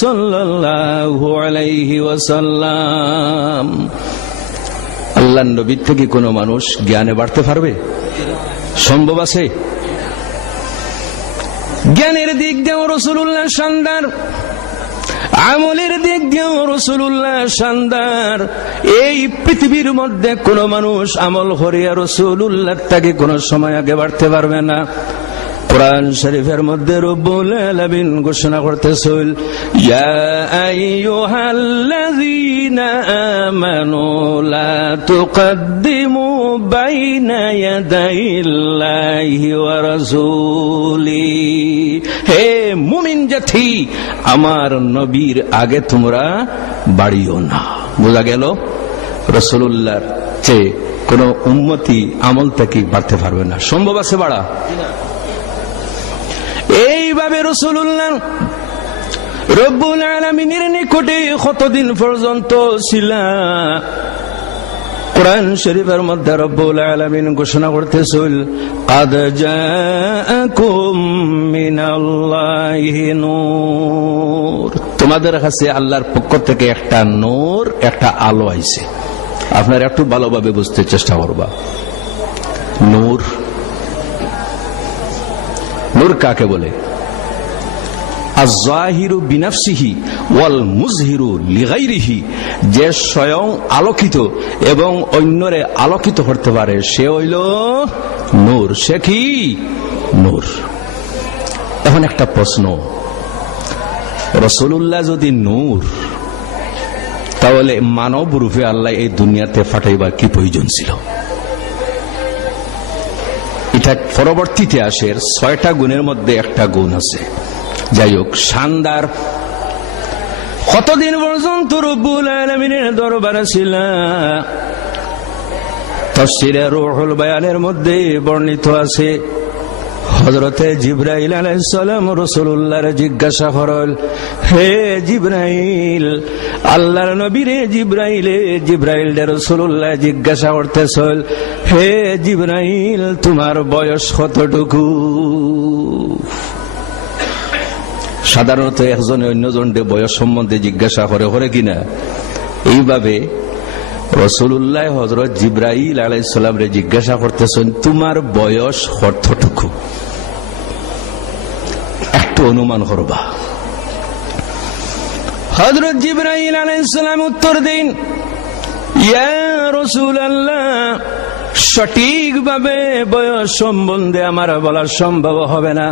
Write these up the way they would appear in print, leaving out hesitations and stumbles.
সাল্লাল্লাহু আলাইহি ওয়াসাল্লাম। আল্লাহর নবীর থেকে কোন মানুষ জ্ঞানে বাড়তে পারবে? সম্ভব আছে? জ্ঞানের দিক দিয়েও রাসূলুল্লাহ শানদার, আমলের দিক দিয়েও রাসূলুল্লাহ শানদার। এই পৃথিবীর মধ্যে কোন মানুষ আমল করিয়া রাসূলুল্লাহ থেকে কোন সময় আগে বাড়তে পারবে না। কুরআন শরীফের মধ্যে রব্বুল আলামিন ঘোষণা করতেছেন, ইয়া আইয়ুহাল্লাযীনা আমানু লা তুকদ্দিমু বাইনা ইয়াদাইল্লাহি ওয়া রাসূলি। হে মুমিন জাতি, আমার নবীর আগে তোমরা বাড়িও না। বোঝা গেল রাসূলুল্লাহর চেয়ে কোন উম্মতি আমল থেকে বাড়তে পারবে না। সম্ভব আছে বাড়া? এইভাবে রাসূলুল্লাহ রব্বুল আলামিনের নিকটে কতদিন পর্যন্ত ছিলা? কুরআন শরীফের মধ্যে রব্বুল আলামিন ঘোষণা করতেছেন, ক্বাদ জাআকুম মিনাল্লাহি নূর। তোমাদের কাছে আল্লাহর পক্ষ থেকে একটা নূর, একটা আলো আইছে। আপনারা একটু ভালোভাবে বুঝতে চেষ্টা করবা। নূর, নূর কাকে বলে? আয-যাহিরু বিনাফসিহি ওয়াল মুযহিরু লিগাইরিহি। যে স্বয়ং আলোকিত এবং অন্যরে আলোকিত করতে পারে সে হইল নূর। সে কি? নূর। এখন একটা প্রশ্ন, রাসূলুল্লাহ যদি নূর, তাহলে মানব রূপে আল্লাহ এই দুনিয়াতে পাঠাইবার কি প্রয়োজন ছিল? এটা পরবর্তীতে আসে, 6টা গুণের মধ্যে একটা গুণ আছে। যাই হোক, শানদার। কতদিন পর্যন্ত রব্বুল আলামিনের দরবারে ছিল? তাফসীরে রূহুল বায়ানের মধ্যে বর্ণিত আছে, হযরতে জিবরাইল আলাইহিস সালাম রাসূলুল্লাহর জিজ্ঞাসা করল, হে জিবরাইল, আল্লাহর নবী রে জিবরাইল রাসূলুল্লাহ জিজ্ঞাসা করতেছেন, হে জিবরাইল, তোমার বয়স কতটুকু? সাধারণত একজনে অন্যজনকে বয়স সম্বন্ধে জিজ্ঞাসা করে কিনা? এইভাবে রাসূলুল্লাহ হযরত জিবরাইল আলাইহিস সালাম রে জিজ্ঞাসা করতেছেন, তোমার বয়স কতটুকু? একটু অনুমান করবা। হযরত জিবরাইল আলাইহিস সালাম উত্তর দেন, ইয়া রাসূলুল্লাহ, সঠিকভাবে বয়স সম্বন্ধে আমার বলা সম্ভব হবে না,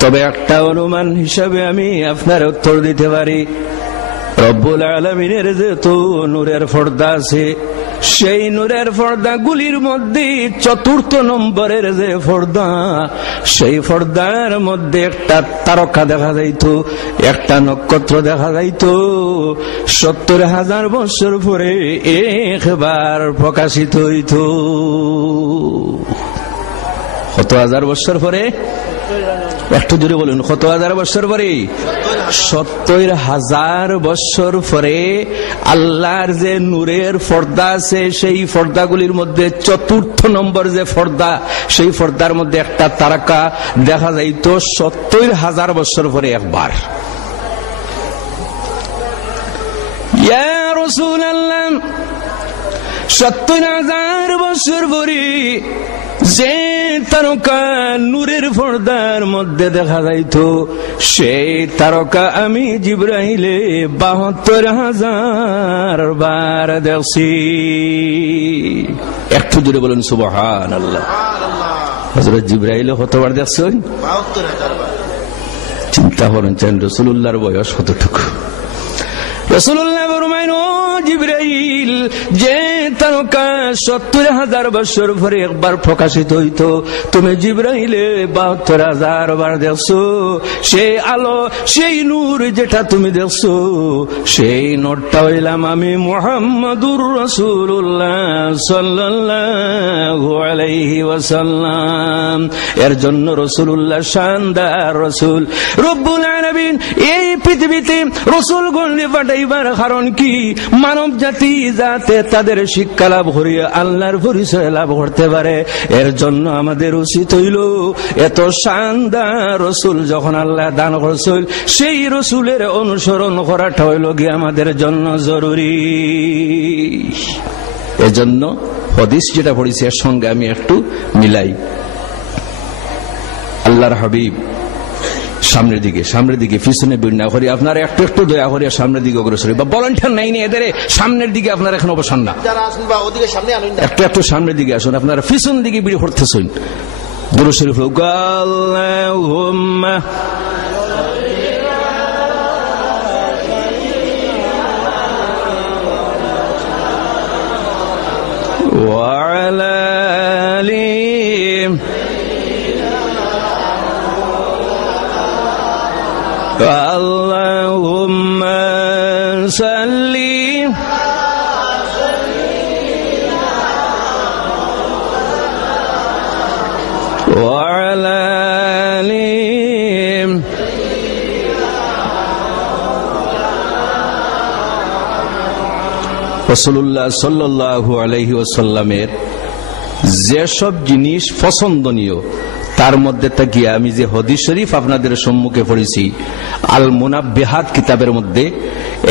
তবে একটা অনুমান হিসাবে আমি আপনার উত্তর দিতে পারি। রব্বুল আলামিনের যেহেতু নূরের পর্দা আছে, সেই নূরের পর্দাগুলির মধ্যে 4র্থ নম্বরের যে পর্দা, সেই পর্দার মধ্যে একটা তারকা দেখা যাইত, একটা নক্ষত্র দেখা যাইত। 70,000 বছর পরে একবার প্রকাশিত হইত। কত হাজার বছর পরে? একটু জোরে বলুন, কত হাজার বছর পরে? 70,000 বছর পরে আল্লাহর যে নূরের পর্দা আছে, সেই পর্দাগুলির মধ্যে 4র্থ নম্বর যে পর্দা, সেই পর্দার মধ্যে একটা তারকা দেখা যাইত 70,000 বছর পরে একবার। ইয়া রাসূলুল্লাহ, 70,000 বছর পরে যে তারকা নূরের পর্দার মধ্যে দেখা যাইত, সেই তারকা আমি জিবরাইলে 72,000 বার দেখছি। একটু জোরে বলুন সুবহানাল্লাহ। হযরত জিবরাইলে কতবার দেখছেন? 72,000 বার। চিন্তা করেন রাসূলুল্লাহর বয়স কতটুকু? রাসূলুল্লাহ ফরমাইন, ও জিবরাইল, যে তারকা 70,000 বছর পরে একবার প্রকাশিত হইতো, তুমি জিবরাইলে 72,000 বার দেখছো। সেই আলো, সেই নূর যেটা তুমি দেখছো, সেই নূরটা হইলাম আমি মুহাম্মাদুর রাসূলুল্লাহ সাল্লাল্লাহু আলাইহি ওয়াসাল্লাম। এর জন্য রাসূলুল্লাহ শানদার রাসূল। রব্বুল আলামিন এই পৃথিবীতে রাসূলগণ পাঠাইবার কারণ কি? মানব মানব জাতি যাতে তাদের শিক্ষা লাভ করিয়া আল্লাহর পরিচয় লাভ করতে পারে, এর জন্য আমাদের উচিত হইল এত শানদার রসুল যখন আল্লাহ দান করছিল, সেই রসুলের অনুসরণ করাটা হইল গিয়ে আমাদের জন্য জরুরি। এজন্য হাদিস যেটা পড়েছি এর সঙ্গে আমি একটু মিলাই। আল্লাহর হাবিব সামনের দিকে পিছনে ভিড় না করি, আপনারা একটু একটু দয়া করিয়া সামনের দিকে অগ্রসর, বা ভলান্টিয়ার নাই এদের সামনের দিকে আপনারা এখন অবসান না, একটু একটু সামনের দিকে আসুন। আপনারা পিছন দিকে ভিড় করতেছেন। দুরূদ শরীফ আল্লাহুম্মা ওয়া আলা আলি আল্লাহুম্মা সাল্লি ওয়া আলা আলি রাসূলুল্লাহ সাল্লাল্লাহু আলাইহি ওয়াসাল্লামের যেসব জিনিস পছন্দনীয় তার মধ্যে থেকে আমি যে হাদিস শরীফ আপনাদের সম্মুখে পড়েছি আল মুনাব্বিহাত কিতাবের মধ্যে,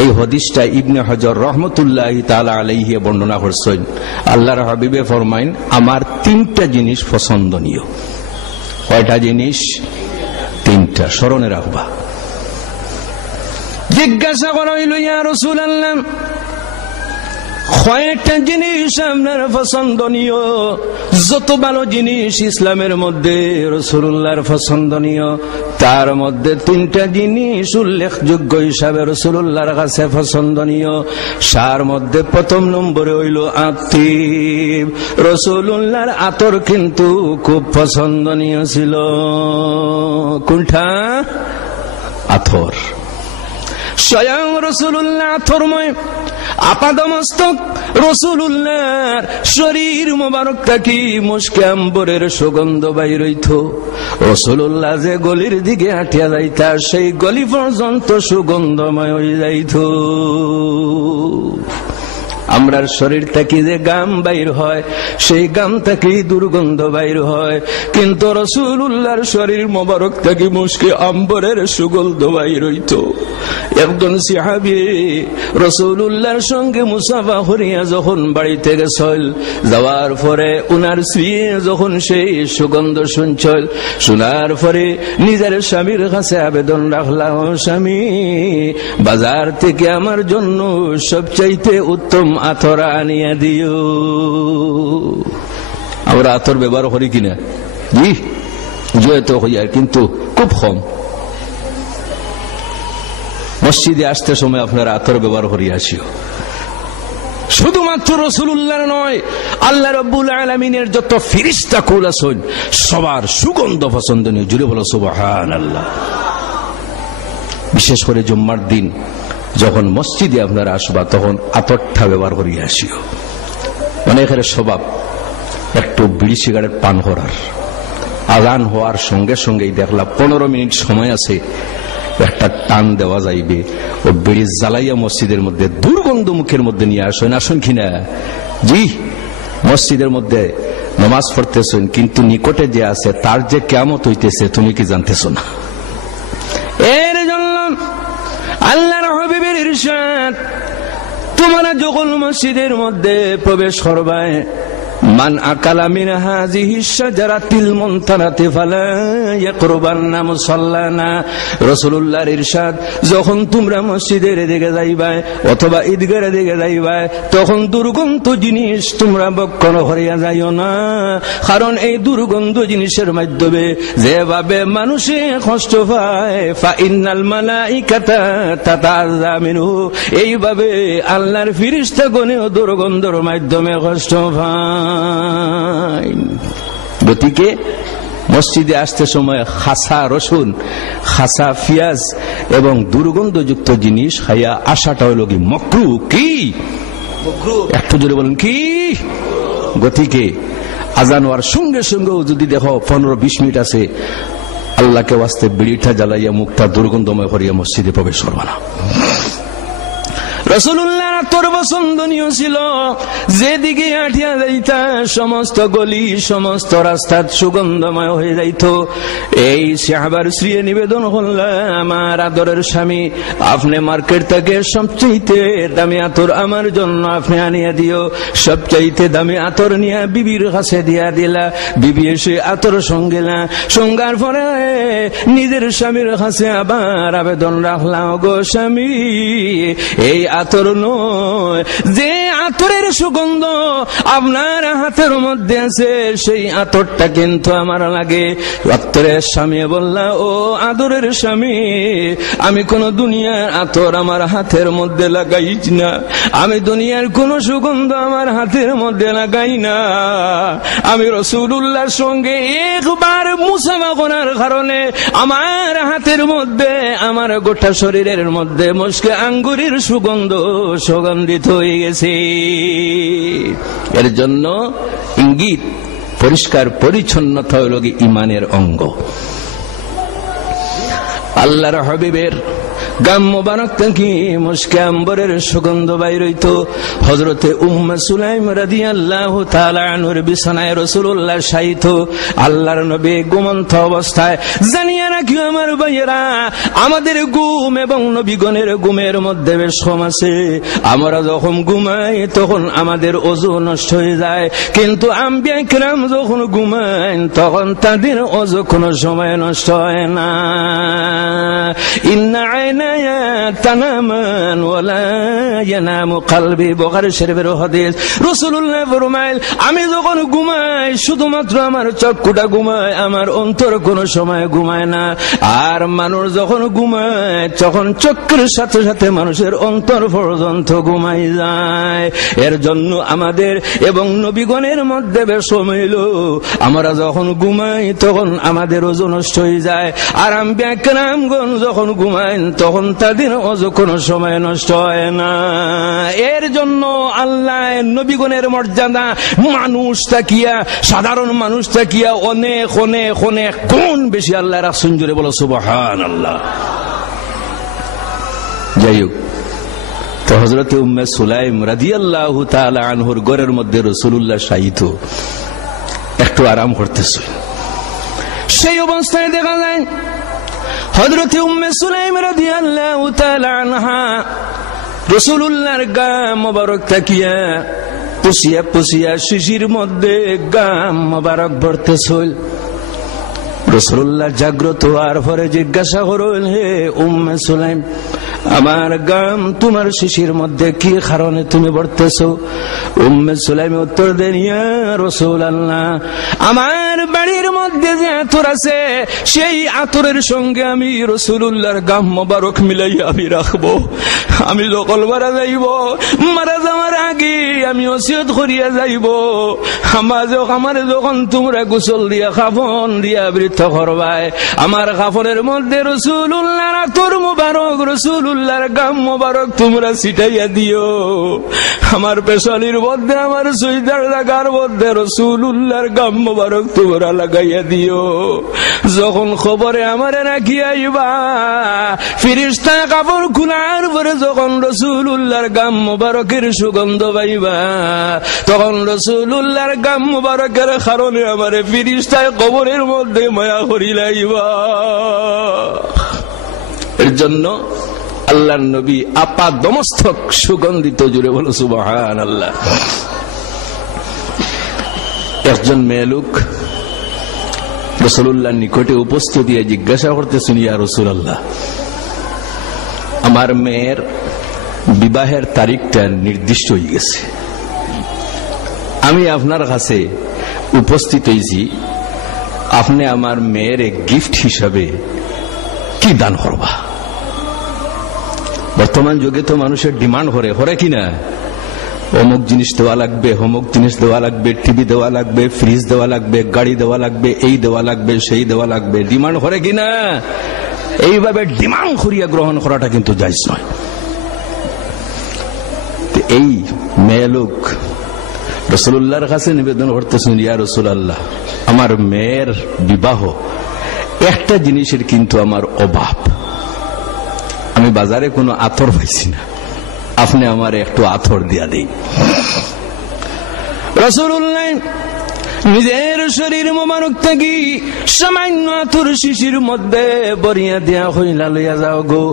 এই হাদিসটা ইবনে হাজার রাহমাতুল্লাহি তাআলা আলাইহি বর্ণনা করেছেন। আল্লাহর হাবিবে ফরমাইন, আমার তিনটা জিনিস পছন্দনীয়। কয়টা জিনিস? তিনটা। স্মরণে রাখবা। জিজ্ঞাসা করা হইল, ইয়া রাসূলুল্লাহ, কয়টা জিনিস আপনার পছন্দনীয়? যত ভালো জিনিস ইসলামের মধ্যে রাসূলুল্লাহর পছন্দনীয়, তার মধ্যে তিনটা জিনিস উল্লেখযোগ্য হিসাবে রাসূলুল্লাহর কাছে পছন্দনীয়। তার মধ্যে প্রথম নম্বরে হইল আতিব। রাসূলুল্লাহর আতর কিন্তু খুব পছন্দনীয় ছিল। কোনটা? আতর। স্বয়ং রাসূলুল্লাহ আতরময় আপাদমস্তক রাসূলুল্লাহর শরীর মোবারক থেকে মুশকে আম্বরের সুগন্ধ বাইর হইত। রাসূলুল্লাহ যে গলির দিকে হাঁটিয়া যাইতা, সেই গলি পর্যন্ত সুগন্ধময় হয়ে যাইত। আমরার শরীর থেকে যে গাম বাইর হয়, সেই গাম থেকে দুর্গন্ধ বাইর হয়, কিন্তু রাসূলুল্লাহর শরীর মোবারক থেকে মুশকে আম্বরের সুগন্ধ বাইর হইত। একজন সাহাবী রাসূলুল্লাহর সঙ্গে মুসাফা করিয়া যখন বাড়িতে গেছিল, যাওয়ার পরে উনার স্ত্রী যখন সেই সুগন্ধ শুনছিল, শোনার পরে নিজের স্বামীর কাছে আবেদন রাখলাম, স্বামী, বাজার থেকে আমার জন্য সবচাইতে উত্তম আতর আনিয়া দিও। আমরা আতর ব্যবহার করি কিনা? জি, জয়তো হইয়ার, কিন্তু খুব কম। মসজিদে আসতে সময় আপনারা আতর ব্যবহার করিয়া আসিও। শুধুমাত্র রাসূলুল্লাহর নয়, আল্লাহ রাব্বুল আলামিনের যত ফেরেশতা কুল আছেন সবার সুগন্ধ পছন্দনীয়। জুড়ে বলো সুবহানাল্লাহ। বিশেষ করে জুম্মার দিন যখন মসজিদে আপনারা আসবা, তখন আতরটা ব্যবহার করিয়া আসিও। অনেকের স্বভাব একটু বিড়ি সিগারেট পান করার। আযান হওয়ার সঙ্গে সঙ্গেই দেখলাম 15 মিনিট সময় আছে, একটা টান দেওয়া যাইবে, ও বিড়ি জ্বালাইয়া মসজিদের মধ্যে দুর্গন্ধ মুখের মধ্যে নিয়ে আসেন। আসুন কিনা? জি, মসজিদের মধ্যে নামাজ পড়তেছেন, কিন্তু নিকটে যে আছে তার যে কিয়ামত হইতেছে তুমি কি জানতেছ না? এর জন্য আল্লাহর হাবিবের ইরশাদ, তোমরা যখন মসজিদের মধ্যে প্রবেশ করবে, মান আকালা মিন হাযিহি শাজারাতিল মুনতানাতি ফালা ইয়াকরুবান্না মুসাল্লানা। রাসূলুল্লাহর ইরশাদ, যখন তোমরা মসজিদের দিকে যাইবা অথবা ঈদগাহের দিকে যাইবা, তখন দুর্গন্ধ জিনিস তোমরা ভক্ষণ করিয়া যাইও না। কারণ এই দুর্গন্ধ জিনিসের মাধ্যমে যেভাবে মানুষে কষ্ট পায়, ফা ইন্নাল মালাইকাতা তাতাআযা মিনহু, এইভাবে আল্লাহর ফেরেশতাগণও দুর্গন্ধের মাধ্যমে কষ্ট পায়। গতিকে মসজিদে আসতে সময় খাসা রসুন, খাসা পিঁয়াজ এবং দুর্গন্ধযুক্ত জিনিস খাইয়া আসাটা হইল কি মাকরুহ। কি একটু জোরে বলেন কি? গতিকে আজান হওয়ার সঙ্গে সঙ্গে যদি দেখো 15-20 মিনিট আছে, আল্লাহকে ওয়াস্তে বিড়িটা জ্বালাইয়া মুখটা দুর্গন্ধময় করিয়া মসজিদে প্রবেশ করবা না। রাসূলুল্লাহর আতর পছন্দনীয় ছিল, যেদিকে হাঁটিয়া যাইতা সমস্ত গলি সমস্ত রাস্তা সুগন্ধময় হয়ে যাইত। এই সাহাবার স্ত্রী নিবেদন করলেন, আমার আদরের স্বামী, আপনি মার্কেট থেকে সবচাইতে দামি আতর আমার জন্য আপনি আনিয়া দিও। সবচাইতে দামি আতর নিয়ে বিবির কাছে দিয়া দিলা। বিবি এসে আতর সঙ্গেলা, সঙ্গার পরে নিজের স্বামীর কাছে আবার আবেদন রাখলাম, গো স্বামী, এই আতর নয়, যে আতরের সুগন্ধ আপনার হাতের মধ্যে আছে সেই আতরটা কিন্তু আমার লাগে। আতরের স্বামী বললা, ও আদরের স্বামী, আমি কোন দুনিয়ার আতর আমার হাতের মধ্যে লাগাই না, আমি দুনিয়ার কোন সুগন্ধ আমার হাতের মধ্যে লাগাই না। আমি রাসূলুল্লাহর সঙ্গে একবার মুসাফা করার কারণে আমার হাতের মধ্যে আমার গোটা শরীরের মধ্যে মুশকে আঙ্গুরের সুগন্ধ সুগন্ধিত হয়ে গেছে। এর জন্য ইঙ্গিত, পরিষ্কার পরিচ্ছন্নতা হল ইমানের অঙ্গ। আল্লাহর হাবিবের গাম মোবারক থেকে মুশকে আম্বরের সুগন্ধ বাইর হইত। হযরতে উম্মে সুলাইম রাদিয়াল্লাহু তাআলা আনহার বিছানায় রাসূলুল্লাহ শায়িত। আল্লাহর নবী ঘুমন্ত অবস্থায়, জানিয়া রাখিও আমার ভাইয়েরা, আমাদের ঘুম এবং নবীগণের ঘুমের মধ্যে বেশ কম আছে। আমরা যখন ঘুমাই তখন আমাদের ওযু নষ্ট হয়ে যায়, কিন্তু আম্বিয়া কিরাম যখন ঘুমায় তখন তাদের ওযু কোনো সময় নষ্ট হয় না। ইন্না আইনা তানামান ওয়ালা ইয়ানামু কলবি, বুখারী শরীফের হাদিস। রাসূলুল্লাহ ফরমাইল, আমি যখন ঘুমাই শুধুমাত্র আমার চক্ষুটা ঘুমায়, আমার অন্তর কোনো সময় ঘুমায় না। আর মানুষ যখন ঘুমায় তখন চক্ষুর সাথে সাথে মানুষের অন্তর পর্যন্ত ঘুমাই যায়। এর জন্য আমাদের এবং নবীগণের মধ্যে বেশ মিল, আমরা যখন ঘুমাই তখন আমাদের ওযু নষ্ট হয়ে যায়, আর আম্বিয়া কিরামগণ যখন ঘুমায় তখন তাদের ওযু কোনো সময় নষ্ট হয় না। এর জন্য আল্লাহ নবীগণের মর্যাদা মানুষ তাকিয়া, সাধারণ মানুষ তাকিয়া অনেক অনেক অনেক গুণ বেশি আল্লাহ রাখছেন। জোরে বলো সুবহানাল্লাহ। যাই হোক, তো হযরতে উম্মে সুলাইম রাদিয়াল্লাহু তাআলা আনহুর ঘরের মধ্যে রাসূলুল্লাহ শায়িত, একটু আরাম করতেছে। সেই অবস্থায় দেখা যায় হযরতে উম্মে সুলাইম রাদিয়াল্লাহু তাআলা আনহা রাসূলুল্লাহর গাম মোবারক তাকিয়া পুষিয়া পুষিয়া শিশির মধ্যে গাম মোবারক ভরতেছিল। রাসূলুল্লাহ জাগ্রত হওয়ার পরে জিজ্ঞাসা করলেন, হে উম্মে সুলাইম, আমার গাম তোমার শিশির মধ্যে কি কারণে তুমি ভরতেছো? উম্মে সুলাইম উত্তর দেন, ইয়া রাসূলুল্লাহ, আমার বাড়ির মধ্যে যে আতর আছে সেই আতরের সঙ্গে আমি রাসূলুল্লাহর গাম মোবারক মিলাইয়া আমি রাখবো। আমি যখন মারা যাইব, মারা যাওয়ার আগে আমি ওসিয়ত করিয়া যাইব, আমার যখন তোমরা গোসল দিয়া কাফন দিয়া আবৃত করবাই, আমার কাফনের মধ্যে রাসূলুল্লাহর আতর মোবারক, রাসূলুল্লাহর গাম মোবারক তোমরা ছিটাইয়া দিও। আমার পেশানির মধ্যে, আমার সুইদার লাগার মধ্যে রাসূলুল্লাহর গাম মোবারক তোমরা লাগাইয়া দিও। যখন খবরে আমারে রাখি আইবা, ফেরেশতা কাপড় খুলার পরে যখন রাসূলুল্লাহর গাম মোবারকের সুগন্ধ পাইবা, তখন রাসূলুল্লাহর গাম মোবারকের কারণে আমারে ফেরেশতায় কবরের মধ্যে মায়া করিলাইবা। এর জন্য আল্লাহর নবী আপাদমস্তক সুগন্ধিত। জুড়ে বলো সুবহানাল্লাহ। একজন মেয়ে লোক রাসূলুল্লাহর নিকটে উপস্থিত হয়ে জিজ্ঞাসা করতেছেন, ইয়া রাসূলুল্লাহ, আমার মেয়ের বিবাহের তারিখটা নির্দিষ্ট হয়ে গেছে, আমি আপনার কাছে উপস্থিত হয়েছি, আপনি আমার মেয়ের গিফট হিসাবে কি দান করবা? বর্তমান যুগে তো মানুষের ডিমান্ড করে কিনা, অমুক জিনিস দেওয়া লাগবে, অমুক জিনিস দেওয়া লাগবে, টিভি দেওয়া লাগবে, ফ্রিজ দেওয়া লাগবে, গাড়ি দেওয়া লাগবে, এই দেওয়া লাগবে, সেই দেওয়া লাগবে, ডিমান্ড করে কিনা? এইভাবে ডিমান্ড করিয়া গ্রহণ করাটা কিন্তু জায়েজ নয়। এই মেয়ে লোক রাসূলুল্লাহর কাছে নিবেদন করতেছেন, ইয়া রাসূলুল্লাহ, আমার মেয়ের বিবাহ, একটা জিনিসের কিন্তু আমার অভাব, আমি বাজারে কোনো আতর পাইছি না, আপনি আমার একটু আতর দিয়া দিই। রাসূলুল্লাহ নিজের শরীর মোবারক থেকে সামান্য আতর শিশির মধ্যে বরিয়া দিয়া হইলা লইয়া যাও গো।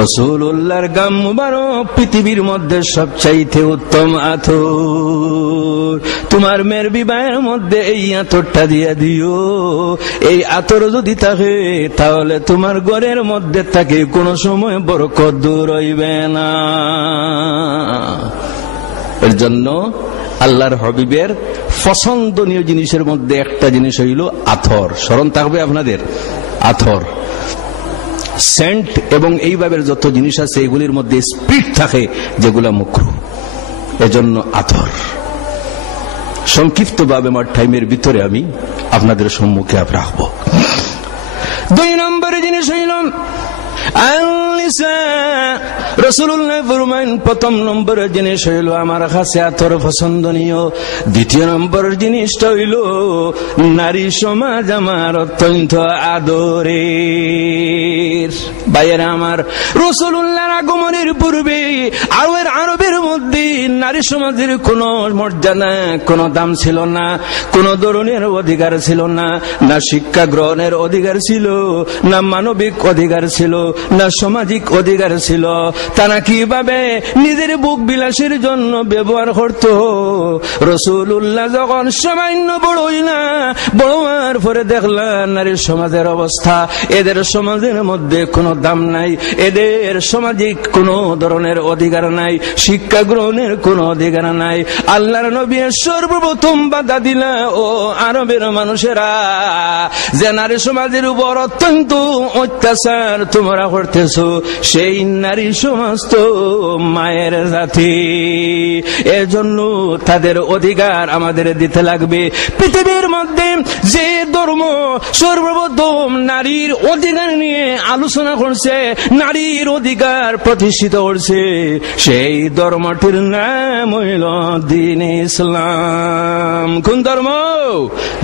রাসূলুল্লাহর গাম মুবারক পৃথিবীর মধ্যে সবচাইতে উত্তম আতর। তোমার মেয়ের বিবাহের মধ্যে এই আতরটা দিয়া দিও। এই আতর যদি থাকে তাহলে তোমার ঘরের মধ্যে থাকে কোনো সময় বরকত দূর হইবে না। এর জন্য আল্লাহর হাবিবের পছন্দনীয় জিনিসের মধ্যে একটা জিনিস হইল আতর। স্মরণ থাকবে আপনাদের, আতর, সেন্ট এবং এইভাবে যত জিনিস আছে এগুলির মধ্যে স্পিরিট থাকে যেগুলা মুকরু, এজন্য আতর। সংক্ষিপ্ত ভাবে আমার টাইমের ভিতরে আমি আপনাদের সম্মুখে রাখবো। 2 নম্বরের জিনিস হইল রাসূলুল্লাহ ফরমায়েন প্রথম নম্বরের জিনিস হইল আমার কাছে আতর পছন্দনীয়। 2 নম্বরের জিনিসটা হইল নারী সমাজ আমার অত্যন্ত আদরের। ভাইয়েরা আমার, রাসূলুল্লাহর আগমনের পূর্বে আরবের মধ্যে নারী সমাজের কোন মর্যাদা, কোন দাম ছিল না, কোন ধরনের অধিকার ছিল না, না শিক্ষা গ্রহণের অধিকার ছিল, না মানবিক অধিকার ছিল, না সামাজিক অধিকার ছিল। তারা কিভাবে নিজের বুক বিলাসের জন্য ব্যবহার করত। রাসূলুল্লাহ যখন সামান্য বড় হওয়ার পরে দেখলেন নারীর সমাজের অবস্থা, এদের সমাজের মধ্যে কোনো দাম নাই, এদের সামাজিক কোনো ধরনের অধিকার নাই, শিক্ষা গ্রহণের কোনো অধিকার নাই। আল্লাহর নবী সর্বপ্রথম বাধা দিলা, ও আরবের মানুষেরা, যে নারী সমাজের উপর অত্যন্ত অত্যাচার তোমরা করতেছো, সেই নারী সমাজ তো মায়ের জাতি, এজন্য তাদের অধিকার আমাদের দিতে লাগবে। পৃথিবীর মধ্যে যে ধর্ম সর্বপ্রথম নারীর অধিকার নিয়ে আলোচনা করছে, নারীর অধিকার প্রতিষ্ঠিত করছে, সেই ধর্মটির নাম হইল দ্বীন ইসলাম। কোন ধর্ম?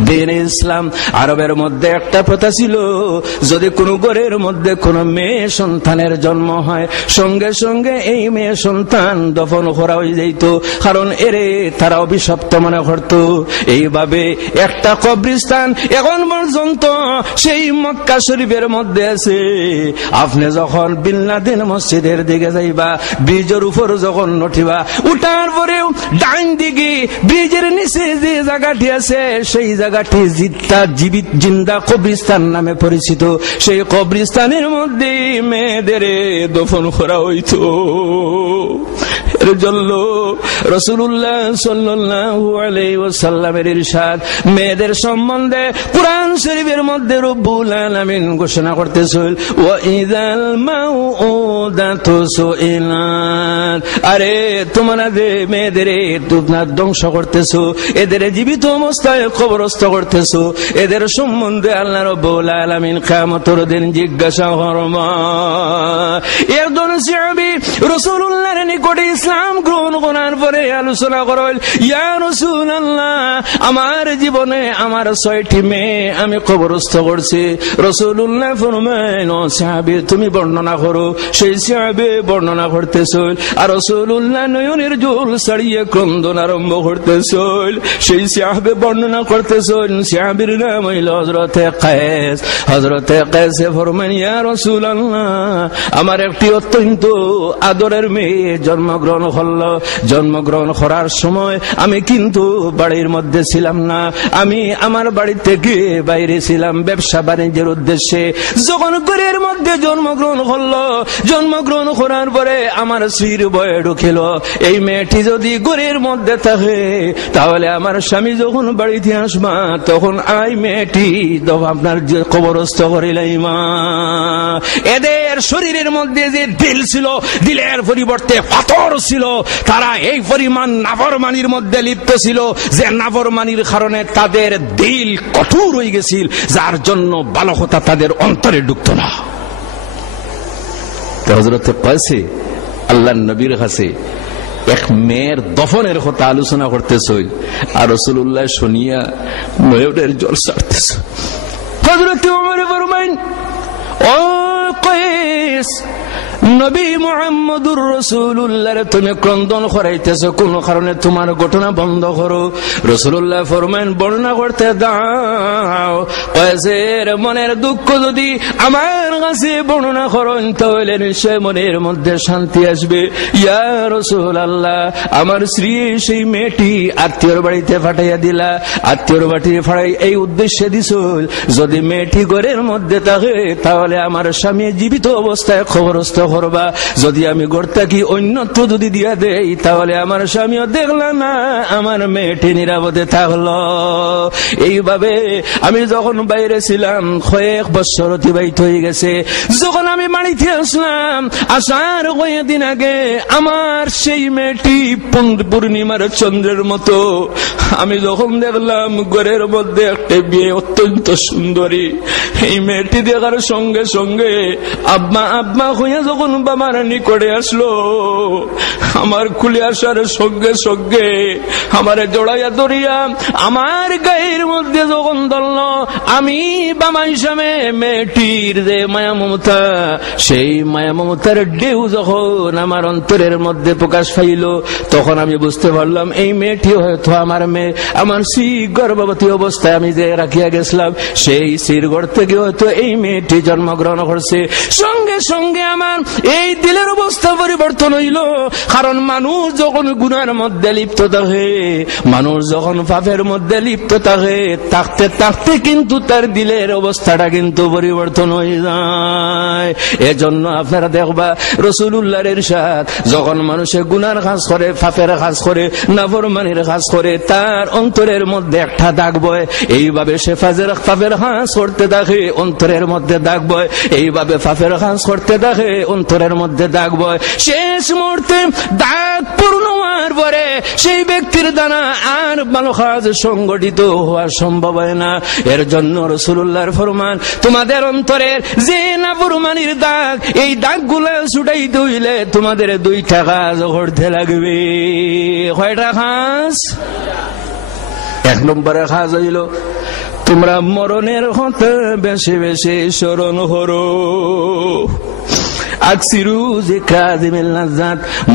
দ্বীন ইসলাম। আরবের মধ্যে একটা প্রথা ছিল, যদি কোনো ঘরের মধ্যে কোনো মেয়ে সন্তানের জন্ম হয়, সঙ্গে সঙ্গে এই মেয়ে সন্তান দফন করা হয়ে যেত, কারণ এরে তারা অভিশপ্ত মনে করত। এইভাবে একটা কবরস্থান এখন পর্যন্ত সেই মক্কা শরীফের মধ্যে আছে। আপনি যখন বিন লাদেন মসজিদের দিকে যাইবা, ব্রিজের উপর যখন উঠিবা, উঠার পরেও ডাইন দিকে ব্রিজের নিচে যে জায়গাটি আছে, সেই জায়গাটি জীবিত জিন্দা কবরস্থান নামে পরিচিত। সেই কবরস্থানের মধ্যে মেয়েদের দফন করা হইত। এর জন্য রাসূলুল্লাহ সাল্লাল্লাহু আলাইহি ওয়াসাল্লামের ইরশাদ, মেয়েদের সম্বন্ধে কুরআন শরীফের মধ্যে রব্বুল আলামিন ঘোষণা করতেছেন, ওয়া ইযাল মাউউদাতু সুইলাত, আরে তোমরা যে মেয়েদের তোমরা ধ্বংস করতেছো, এদের জীবিত অবস্থায় কবরস্থ করতেছো, এদের সম্বন্ধে আল্লাহ রব্বুল আলামিন কিয়ামতের দিন জিজ্ঞাসা করবে। একজন সাহাবী রাসূলুল্লাহর নিকটে ইসলাম গ্রহণ করার পরে আলোচনা করল, ইয়া রাসূলুল্লাহ, আমার জীবনে আমার 6টি মেয়ে আমি কবরস্থ করছি। রাসূলুল্লাহ ফরমাইল, সাহাবী তুমি বর্ণনা করো। সেই সাহাবী বর্ণনা করতেছিল, আর রাসূলুল্লাহ নয়নের জল ছাড়িয়ে ক্রন্দন আরম্ভ করতেছিল। সেই সাহাবী বর্ণনা করতেছিল, সাহাবীর নাম হইল হযরতে কায়েস। হযরতে কায়েসে ফরমাইল, ইয়া রাসূলুল্লাহ, আমার একটি অত্যন্ত আদরের মেয়ে জন্মগ্রহণ করলো। জন্মগ্রহণ করার সময় আমি কিন্তু বাড়ির মধ্যে ছিলাম না, আমি আমার বাড়ি থেকে বাইরে ছিলাম ব্যবসা বাণিজ্যের উদ্দেশ্যে। যখন ঘরের মধ্যে জন্মগ্রহণ করলো, জন্মগ্রহণ করার পরে আমার স্ত্রীর ভয়ে ঢুকিল, এই মেয়েটি যদি ঘরের মধ্যে থাকে তাহলে আমার স্বামী যখন বাড়িতে আসবা তখন আই মেয়েটি আপনার কবরস্থ করিলাইমা। এদের শরীরের মধ্যে যে দিল ছিল, দিলের পরিবর্তে পাথর ছিল। তারা এই পরিমাণ নাফরমানির মধ্যে লিপ্ত ছিল যে নাফরমানির কারণে তাদের দিল কঠোর হয়ে গেছিল, যার জন্য ভালো কথা তাদের অন্তরে ঢুকত না। হযরতে কায়েসে আল্লাহর নবীর কাছে এক মেয়ের দফনের কথা আলোচনা করতেছিল, আর রাসূলুল্লাহ শুনিয়া নয়নের জল ছাড়তেছে। হযরতে ওমর ফরমাইন, ও কায়েস, নবী মুহাম্মদুর রাসূলুল্লাহ তুমি ক্রন্দন করাইতেছ, কোন কারণে? তোমার ঘটনা বন্ধ করো। রাসূলুল্লাহ ফরমান বর্ণনা করতে দাও। কয়েছের মনের দুঃখ যদি আমার কাছে বর্ণনা করেন তাহলে নিশ্চয় মনের মধ্যে শান্তি আসবে। ইয়া রাসূলুল্লাহ, আমার স্ত্রী সেই মেয়েটি আত্মীয়র বাড়িতে পাঠাইয়া দিলা, আত্মীয়র বাড়িতে পাঠাই এই উদ্দেশ্যে দিছ যদি মেয়েটি ঘরের মধ্যে থাকে তাহলে আমার স্বামী জীবিত অবস্থায় খবরস্থ করবা। যদি আমি ঘরটা কি অন্যত্র যদি দিয়া দেই তাহলে আমার স্বামীও দেখল না, আমার মেয়েটি নিরাপদে থাকলো। এইভাবে আমি যখন বাইরে ছিলাম কয়েক বছর অতিবাহিত হয়ে গেছে। যখন আমি বাড়িতে আসলাম, আসার কয়েকদিন আগে আমার সেই মেয়েটি পূর্ণিমার চন্দ্রের মতো। আমি যখন দেখলাম ঘরের মধ্যে একটা বিয়ে অত্যন্ত সুন্দরী, এই মেয়েটি দেখার সঙ্গে সঙ্গে আব্বা আব্বা হইয়া যখন বাবার নিকটে আসলো, আমার খুলে আসার সঙ্গে সঙ্গে আমার জড়াইয়া ধরিয়া আমার গায়ের মধ্যে যখন ধরল, আমি বাবা হিসাবে মেয়েটির যে মায়া মমতা, সেই মায়া মমতার ঢেউ যখন আমার অন্তরের মধ্যে প্রকাশ পাইল, তখন আমি বুঝতে পারলাম এই মেয়েটি হয়তো আমার মেয়ে। আমার সেই গর্ভবতী অবস্থায় আমি যে রাখিয়া গেছিলাম, সেই সির ঘর থেকে হয়তো এই মেয়েটি জন্মগ্রহণ করছে। সঙ্গে সঙ্গে আমার এই দিলের অবস্থা পরিবর্তন হইল। কারণ মানুষ যখন গুনার মধ্যে লিপ্ত থাকে, মানুষ যখন পাপের মধ্যে লিপ্ত থাকে, থাকতে থাকতে কিন্তু তার দিলের অবস্থাটা কিন্তু পরিবর্তন হয়ে যায়। এজন্য আপনারা দেখবা রাসূলুল্লাহর ইরশাদ, যখন মানুষে গুনার কাজ করে, পাপের কাজ করে, নাফরমানির কাজ করে, তার অন্তরের মধ্যে একটা দাগ বয়। এইভাবে সে পাপের কাজ করতে থাকে, অন্তরের মধ্যে দাগ বয়। এইভাবে পাপের কাজ করতে থাকে, অন্তরের মধ্যে দাগ বয়। শেষ মুহূর্তে দাগ পূর্ণ হওয়ার পরে সেই ব্যক্তির দ্বারা আর ভালো কাজ সংগঠিত হওয়া সম্ভব হয় না। এর জন্য রাসূলুল্লাহর ফরমান, তোমাদের অন্তরের যে নাফরমানির দাগ, এই দাগগুলো ছুটাইতে হইলে তোমাদের দুইটা কাজ করতে লাগবে। কয়টা কাজ? এক নম্বরের কাজ হইল তোমরা মরণের কথা বেশি বেশি স্মরণ করো।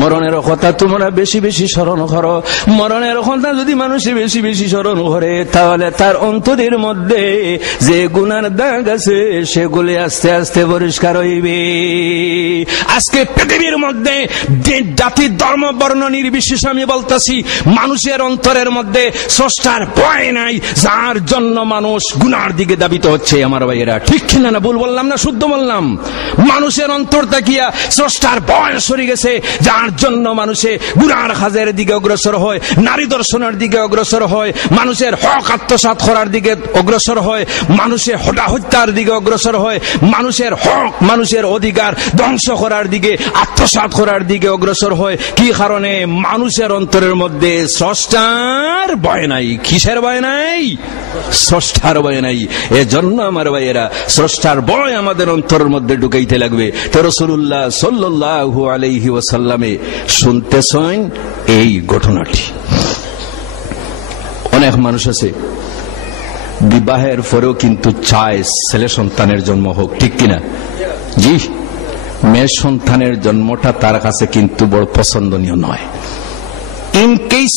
মরণের কথা তোমরা বেশি বেশি স্মরণ করো। মরণের কথা যদি মানুষে বেশি বেশি স্মরণ করে তাহলে তার অন্তরের মধ্যে যে গুনার দাগ আছে সেগুলি আস্তে আস্তে পরিষ্কার হইবে। আজকে পৃথিবীর মধ্যে জাতি ধর্ম বর্ণ নির্বিশেষে আমি বলতেছি, মানুষের অন্তরের মধ্যে স্রষ্টার ভয় নাই, যার জন্য মানুষ গুনার দিকে দাবিত হচ্ছে। আমার ভাইয়েরা, ঠিক কিনা? না ভুল বললাম না শুদ্ধ বললাম? মানুষের অন্তর তাকিয়া স্রষ্টার ভয় সরে গেছে, যার জন্য মানুষে গুনার কাজের দিকে অগ্রসর হয়, নারী দর্শনের দিকে অগ্রসর হয়, মানুষের হক আত্মসাৎ করার দিকে অগ্রসর হয়, মানুষের হত্যার দিকে অগ্রসর হয়, মানুষের হক মানুষের অধিকার ধ্বংস করার দিকে, আত্মসাৎ করার দিকে অগ্রসর হয়। কি কারণে? মানুষের অন্তরের মধ্যে স্রষ্টার ভয় নাই। কিসের ভয় নাই? স্রষ্টার ভয় নাই। এজন্য আমার ভাইয়েরা, স্রষ্টার ভয় আমাদের অন্তরের মধ্যে ঢুকাইতে লাগবে। তো রাসূলুল্লাহ সাল্লাল্লাহু আলাইহি ওয়াসাল্লামে শুনতেছেন এই ঘটনাটি। অনেক মানুষ আছে বিবাহের পরেও কিন্তু চায় ছেলে সন্তানের জন্ম হোক, ঠিক কিনা? জি, মেয়ে সন্তানের জন্মটা তার কাছে কিন্তু বড় পছন্দনীয় নয়। ইন কেস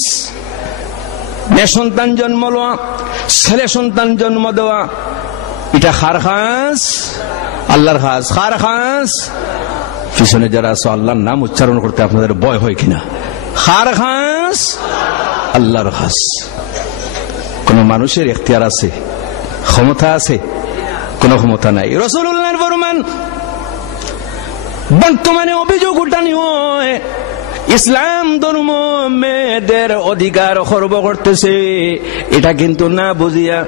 মেয়ে সন্তান জন্ম লওয়া, ছেলে সন্তান জন্ম দেওয়া, এটা কার খাস? আল্লাহর খাস। কার খাস? পিছনে যারা আছো আল্লাহর নাম উচ্চারণ করতে আপনাদের ভয় হয় কিনা? কার খাস? আল্লাহর খাস। কোন মানুষের এখতিয়ার আছে? ক্ষমতা আছে? কোন ক্ষমতা নাই। রাসূলুল্লাহর ফরমান, বর্তমানে অভিযোগ উঠানি হয় ইসলাম ধর্ম মেয়েদের অধিকার খর্ব করতেছে। এটা কিন্তু না বুঝিয়া,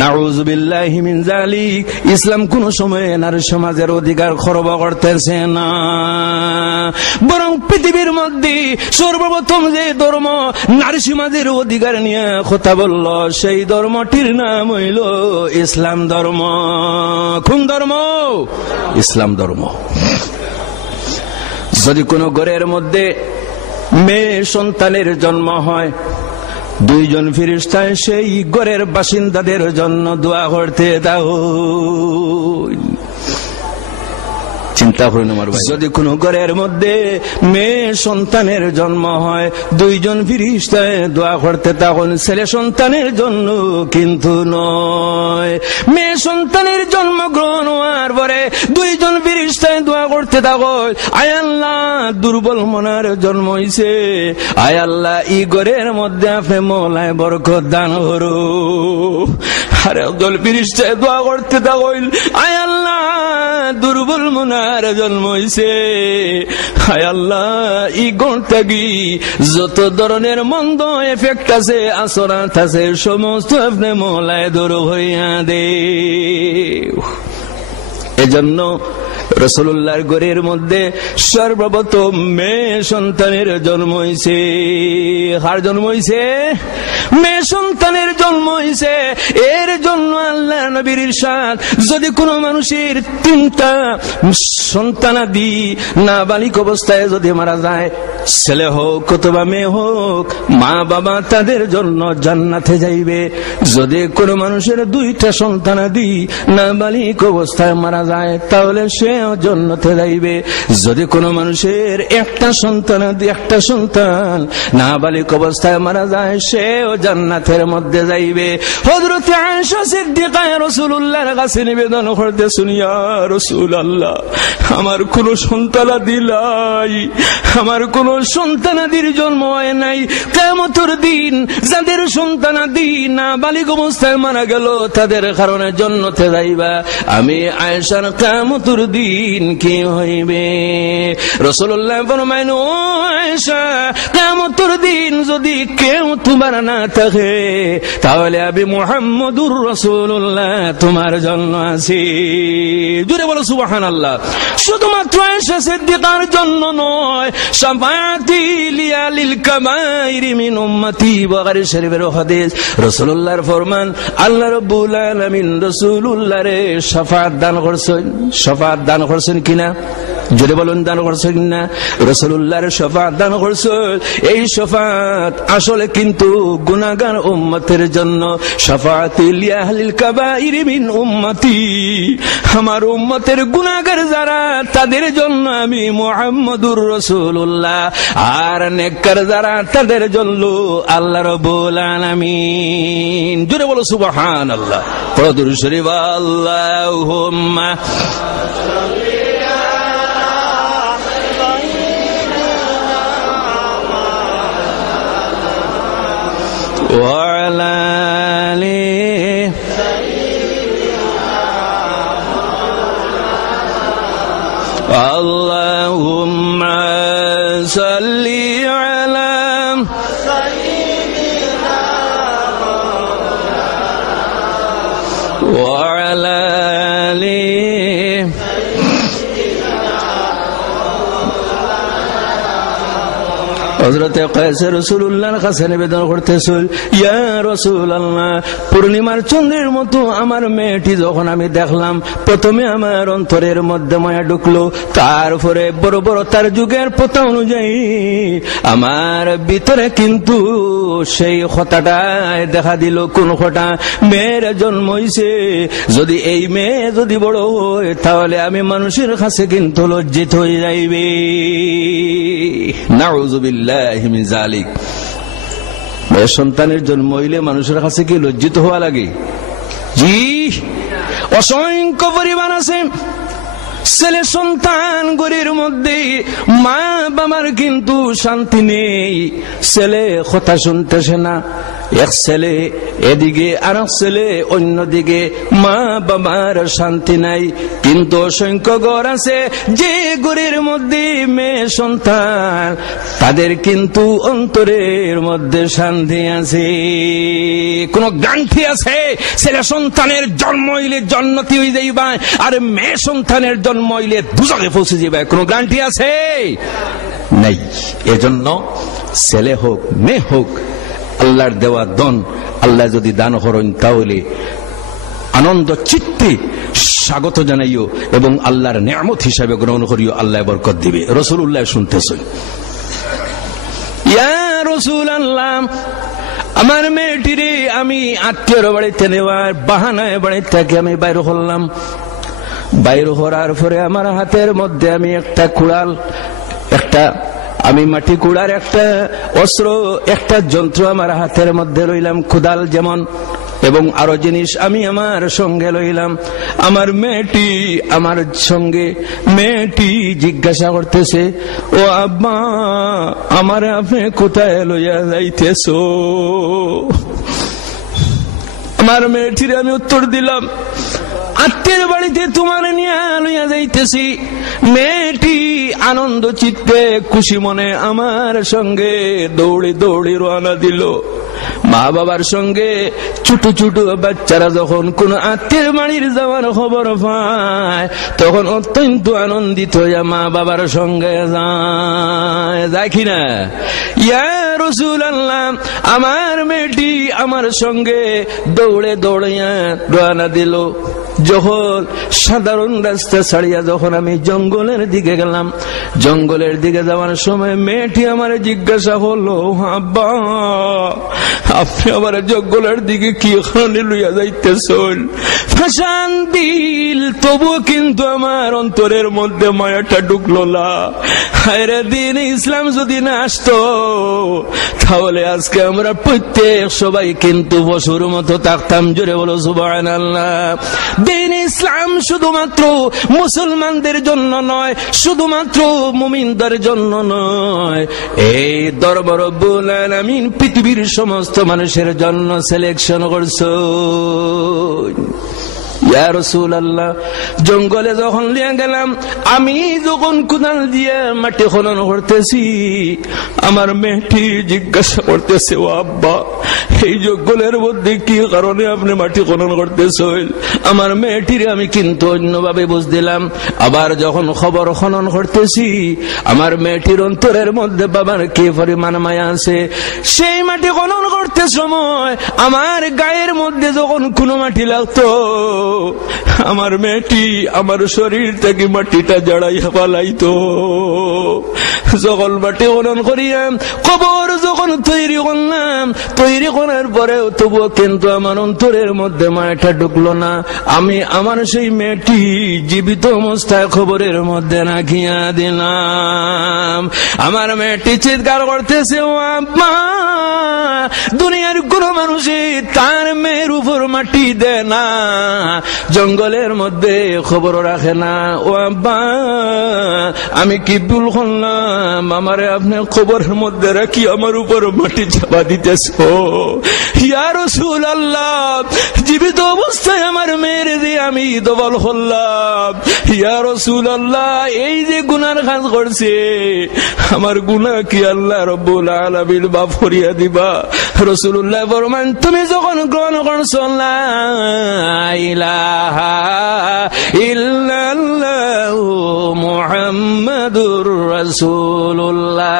নাউযুবিল্লাহি মিন যালিক, ইসলাম কোন সময় নারী সমাজের অধিকার খর্ব করতেছে না। বরং পৃথিবীর মধ্যে সর্বপ্রথম যে ধর্ম নারী সমাজের অধিকার নিয়ে কথা বলল, সেই ধর্মটির নাম হইল ইসলাম ধর্ম। কোন ধর্ম? ইসলাম ধর্ম। যদি কোন ঘরের মধ্যে মেয়ে সন্তানের জন্ম হয়, দুইজন ফেরেশতা সেই ঘরের বাসিন্দাদের জন্য দোয়া করতে দাও। চিন্তা করুন আমার ভাই, যদি কোনো ঘরের মধ্যে মেয়ে সন্তানের জন্ম হয়, দুইজন ফেরেশতায় দোয়া করতে তখন ছেলে সন্তানের জন্য কিন্তু নয়। মেয়ে সন্তানের জন্মগ্রহণ হওয়ার পরে দুইজন ফেরেশতায় দোয়া করতে থাকো, আয় আল্লাহ দুর্বল মনার জন্ম হইছে, আয় আল্লাহ এই ঘরের মধ্যে আপনি মওলায় বরকত দান করো। আরে দল ফেরেশতায় দোয়া করতে থাকো, আয় আল্লাহ দুর্বল মনার জন্ম হইছে, হায় আল্লাহ ই গণতাগি যত ধরনের মন্দ এফেক্ট আছে আসরাত আছে সমস্ত আপনি মওলায় দূর হইয়া দে। এজন্য রাসূলুল্লাহর ঘরের মধ্যে সর্বপ্রথম মেয়ে সন্তানের জন্ম হইছে। কার জন্ম হইছে? মেয়ে সন্তানের জন্ম হইছে। এর জন্য আল্লাহ নবীর ইরশাদ, যদি কোনো মানুষের তিনটা সন্তানাদি নাবালিক অবস্থায় যদি মারা যায়, ছেলে হোক অথবা মেয়ে হোক, মা বাবা তাদের জন্য জান্নাতে যাইবে। যদি কোনো মানুষের দুইটা সন্তানাদি নাবালিক অবস্থায় মারা যায়, তাহলে সে জান্নাতে যাইবে। যদি কোনো মানুষের একটা সন্তান নাবালিক অবস্থায় মারা যায়, সেও জান্নাতের মধ্যে যাইবে। হযরত আয়েশা সিদ্দিকা রাসূলুল্লাহর কাছে নিবেদন করতেছেন, ইয়া রাসূলুল্লাহ, আমার কোন সন্তানাদি নাই, আমার কোন সন্তানাদির জন্ম হয় নাই। কিয়ামতের দিন যাদের সন্তানাদি নাবালিক অবস্থায় মারা গেল, তাদের কারণে জান্নাতে যাইবা। আমি আয়েশার কিয়ামতের দিন কি হইবে? রাসূলুল্লাহ ফরমাইলেন, ও আয়েশা, কিয়ামতের দিন যদি কেউ তোমার না থাকে, তাহলে আমি মুহাম্মদুর রাসূলুল্লাহ তোমার জন্য আছি। জোরে বলো সুবহানাল্লাহ। শুধুমাত্র আয়েশা সিদ্দিকার জন্য নয়, শাফাআতি লিয়ালিল কামাইরি মিন উম্মতি, বুখারী শরীফের হাদিস। রাসূলুল্লাহর ফরমান, আল্লাহ রাব্বুল আলামিন রাসূলুল্লাহরে শাফাআত দান করছেন। শাফাআত দান করছেন কিনা? জোরে বলুন, দান করছেন কিনা? রাসূলুল্লাহর শাফাআত দান করছেন। এই শাফাআত আসলে কিন্তু গুনাহগার উম্মতের জন্য। শাফাআতি লিয়াহলিল কাবাইরি মিন উম্মতি, আমার উম্মতের গুনাহগার যারা, তাদের জন্য আমি মুহাম্মদুর রাসূলুল্লাহ। আর নেককার যারা, তাদের জন্য আল্লাহ রাব্বুল আলামিন। জোরে বলো সুবহানাল্লাহ। পড়ো দুরূদ শরীফ, আল্লাহুম্মা وعلى آله اللهم صل على وعلى آله হযরতে কায়েস রাসূলুল্লাহর কাছে নিবেদন করতেছিল, ইয়া রাসূলুল্লাহ, পূর্ণিমার চন্দ্রের মতো আমার মেয়েটি যখন আমি দেখলাম, প্রথমে আমার অন্তরের মধ্যে মায়া ঢুকলো, তারপরে বড় বড় তার যুগের প্রথা অনুযায়ী আমার ভিতরে কিন্তু সেই কথাটাই দেখা দিল। কোন কথা? মেয়ের জন্ম হইছে, যদি এই মেয়ে যদি বড় হয়, তাহলে আমি মানুষের কাছে কিন্তু লজ্জিত হয়ে যাইবে। নাউযুবিল্লাহি মিন যালিক। মেয়ে সন্তানের জন্ম হইলে মানুষের কাছে কি লজ্জিত হওয়া লাগে? জি, অসংখ্য পরিবার আছে ছেলে সন্তান ঘরের মধ্যে, মা বাবার কিন্তু শান্তি নেই, ছেলে কথা শুনতেছে না। এক ছেলে এদিকে আর এক ছেলে অন্যদিকে, মা বাবার শান্তি নাই। কিন্তু অসংখ্য ঘর আছে যে ঘরের মধ্যে মেয়ে সন্তান, তাদের কিন্তু অন্তরের মধ্যে শান্তি আছে। কোন গ্যারান্টি আছে ছেলে সন্তানের জন্ম হইলে জান্নাতি হয়ে যাইবা, আর মেয়ে সন্তানের জন্ম হইলে দুজকে পৌঁছে যাবে? কোন গ্যারান্টি আছে? নাই। এজন্য ছেলে হোক মেয়ে হোক, আল্লাহর দেওয়া দন, আল্লাহ যদি দান করেন তাহলে আনন্দ চিত্তে স্বাগত জানাইও এবং আল্লাহর নিয়ামত হিসাবে গ্রহণ করিও, আল্লাহ বরকত দিবে। রাসূলুল্লাহ শুনতেছেন, ইয়া রাসূলুল্লাহ, আমার মেয়েটিরে আমি আত্মীয়র বাড়িতে নেওয়ার বাহানায় বাড়ি থেকে আমি বাইরে হলাম। বাইর হওয়ার পরে আমার হাতের মধ্যে আমি একটা কুড়াল, আমি মাটি কুড়ার একটা অস্ত্র, একটা যন্ত্র আমার হাতের মধ্যে লইলাম, কুদাল যেমন, এবং আরো জিনিস আমি আমার সঙ্গে লইলাম। আমার মেয়েটি আমার সঙ্গে, মেয়েটি জিজ্ঞাসা করতেছে, ও আব্বা, আমার আপনি কোথায় লইয়া যাইতেছো? আমার মেয়েটির আমি উত্তর দিলাম, আত্মীয় বাড়িতে তোমার নিয়ে লইয়া যাইতেছি। মেয়েটি আনন্দ চিত্তে খুশি মনে আমার সঙ্গে দৌড়ে দৌড়ে রওনা দিল। মা বাবার সঙ্গে ছোট ছোট বাচ্চারা যখন কোন আত্মীয় বাড়ির যাওয়ার খবর পায় তখন অত্যন্ত আনন্দিত হইয়া মা বাবার সঙ্গে যায় কিনা? ইয়া রাসূলুল্লাহ, আমার মেয়েটি আমার সঙ্গে দৌড়ে দৌড়িয়া রওনা দিল। যখন সাধারণ রাস্তা ছাড়িয়া যখন আমি জঙ্গলের দিকে গেলাম, জঙ্গলের দিকে যাওয়ার সময় মেয়েটি আমার জিজ্ঞাসা হলো, আব্বা, আপনি আমার জঙ্গলের দিকে কি এখানে লইয়া যাইতেছেন? ফাঁসান দিল, তবুও কিন্তু আমার অন্তরের মধ্যে মায়াটা ঢুকলো না। হায়রে, দিন ইসলাম যদি না আসতো তাহলে আজকে আমরা প্রত্যেক সবাই কিন্তু পশুর মতো থাকতাম। জোরে বলো সুবহানাল্লাহ। দিন ইসলাম শুধুমাত্র মুসলমানদের জন্য নয়, শুধুমাত্র মুমিনদের জন্য নয়, এই দরবার রব্বুল আলামিন পৃথিবীর সমস্ত মানুষের জন্য সিলেকশন করছে। ইয়া রাসূলুল্লাহ, জঙ্গলে যখন লিয়ে গেলাম, আমি যখন কুদাল দিয়ে মাটি খনন করতেছি, আমার মেয়েটি জিজ্ঞাসা করতেছে, ও আব্বা, এই জঙ্গলের মধ্যে কি কারণে আপনি মাটি খনন করতেছেন? আমার মেয়েটির আমি কিন্তু অন্যভাবে বুঝ দিলাম। আবার যখন খবর খনন করতেছি, আমার মেয়েটির অন্তরের মধ্যে বাবার কি পরিমাণ মায়া আছে। সেই মাটি খনন করতে সময় আমার গায়ের মধ্যে যখন কোনো মাটি লাগতো, আমার মেয়েটি আমার শরীর থেকে মাটিটা জড়াইয়া পালাইতো। যখন মাটি খনন করিয়া কবর যখন তৈরি করলাম, তৈরি করার পরেও তবুও কিন্তু আমার অন্তরের মধ্যে মায়াটা ঢুকলো না। আমি আমার সেই মেয়েটি জীবিত অবস্থায় খবরের মধ্যে রাখিয়া দিলাম। আমার মেয়েটি চিৎকার করতেছে, ও আম্মা, দুনিয়ার কোন মানুষই তার মেয়ের উপর মাটি দেয় না, জঙ্গলের মধ্যে খবর রাখে না। ও আব্বা, আমি কি ভুল করলাম? আমারে আপনি খবরের মধ্যে রাখি আমার উপর মাটি চাপা দিতেছ। ইয়া রাসূলুল্লাহ, জীবিত অবস্থায় আমার মেয়ের দিয়ে আমি দবল হলাম। ইয়া রাসূলুল্লাহ, এই যে গুনার কাজ করছে, আমার গুনাহ কি আল্লাহ রাব্বুল আলামিন মাফ করিয়া দিবা? রাসূলুল্লাহ ফরমান, তুমি যখন গ্রহণ করছো লা ইলাহা ইল্লাল্লাহু মুহাম্মাদুর রাসূলুল্লাহ,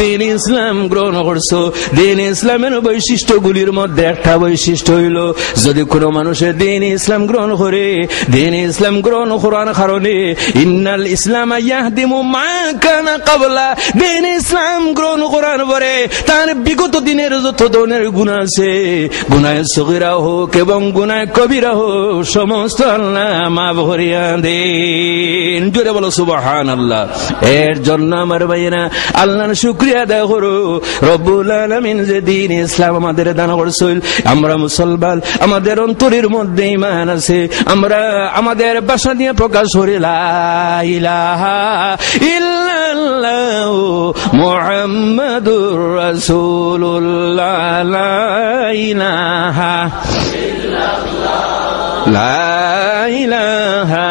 দিন ইসলাম গ্রহণ করছো। দিন ইসলামের বৈশিষ্ট্যগুলির মধ্যে একটা বৈশিষ্ট্য হইল, যদি কোনো মানুষের দিন ইসলাম গ্রহণ করে, দিন ইসলাম গ্রহণ করার কারণে ইন্নাল ইসলাম ইয়াহদিমু মা কানা ক্বাবলা, দিন ইসলাম গ্রহণ করার পরে তার বিগত দিনের যত ধরনের গুনাহ আছে, গুনাহ সগীরা হোক এবং গুনাহ কবিরা হোক, সমস্ত আল্লাহ মাফ করিয়া দেন। জোরে বলো সুবহানাল্লাহ। এর জন্য আমার ভাইয়েরা, আল্লাহর শুকরিয়া আদায় করো। রব্বুল আলামিন যে দিন ইসলাম আমাদের দান করেছেন, আমরা মুসলমান, আমাদের অন্তরের মধ্যে ঈমান আছে, আমরা আমাদের ভাষা দিয়ে প্রকাশ করি লা ইলাহা ইল্লাল্লাহু মুহাম্মাদুর রাসূলুল্লাহ, লা ইলাহা ইল্লাল্লাহ, লা ইলাহা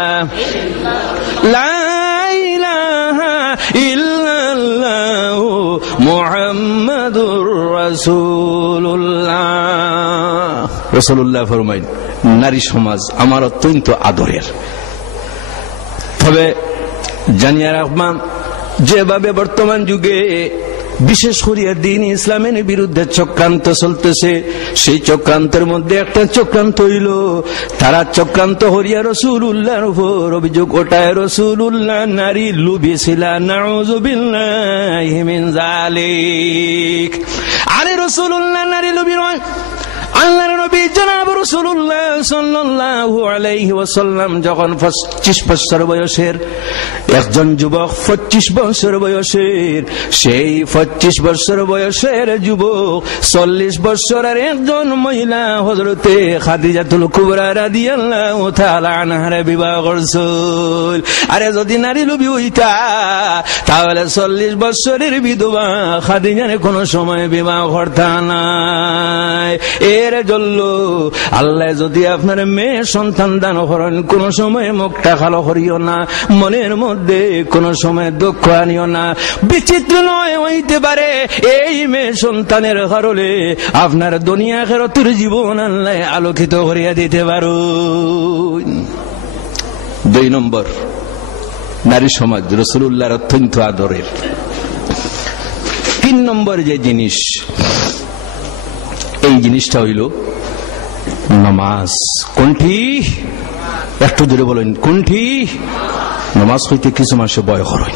ইল্লাল্লাহু মুহাম্মাদুর রাসূলুল্লাহ। রাসূলুল্লাহ ফরমাইন, নারী সমাজ আমার অত্যন্ত আদরের। তবে জানিয়া রাখবাম, যেভাবে বর্তমান যুগে বিশেষ করিয়া দিন ইসলামের বিরুদ্ধে চক্রান্ত চলতেছে, সেই চক্রান্তের মধ্যে একটা চক্রান্ত হইল, তারা চক্রান্ত হরিয়া রাসূলুল্লাহর উপর অভিযোগ ওঠায় রাসূলুল্লাহ নারী লুবি ছিলা। নাউযু বিল্লাহি মিন যালিক। আরে রাসূলুল্লাহ নারী লুবি নয়, আল্লাহর নবী জনাব রাসূলুল্লাহ সাল্লাল্লাহু আলাইহি ওয়াসাল্লাম যখন 25 বছর বয়সের একজন যুবক, 25 বছর বয়সের, সেই 25 বছর বয়সের যুবক 40 বছরের একজন মহিলা হযরতে খাদিজাতুল কুবরা রাদিয়াল্লাহু তাআলা আনহার বিবাহ করছিল। আরে যদি নারী লোভী হইতা তাহলে 40 বছরের বিধবা খাদিজার কোনো সময় বিবাহ করতা নাই। এর জন্য আল্লাহ যদি আপনার মেয়ে সন্তান দান করেন, কোন সময় মুখটা কালো করিও না, মনের মধ্যে কোন সময় দুঃখ আনিও না। বিচিত্র নয় হইতে পারে এই মেয়ে সন্তানের কারণে আপনার দুনিয়া আখিরাতের জীবন আল্লাহ আলোকিত করিয়া দিতে পারো। 2 নম্বর, নারী সমাজ রাসূলুল্লাহর অত্যন্ত আদরের। 3 নম্বর যে জিনিস, এই জিনিসটা হইল নামাজ। কোনটি? একটু জোরে বলেন, কোনটি? নামাজ হইতে কিছু মানুষের ভয় করে।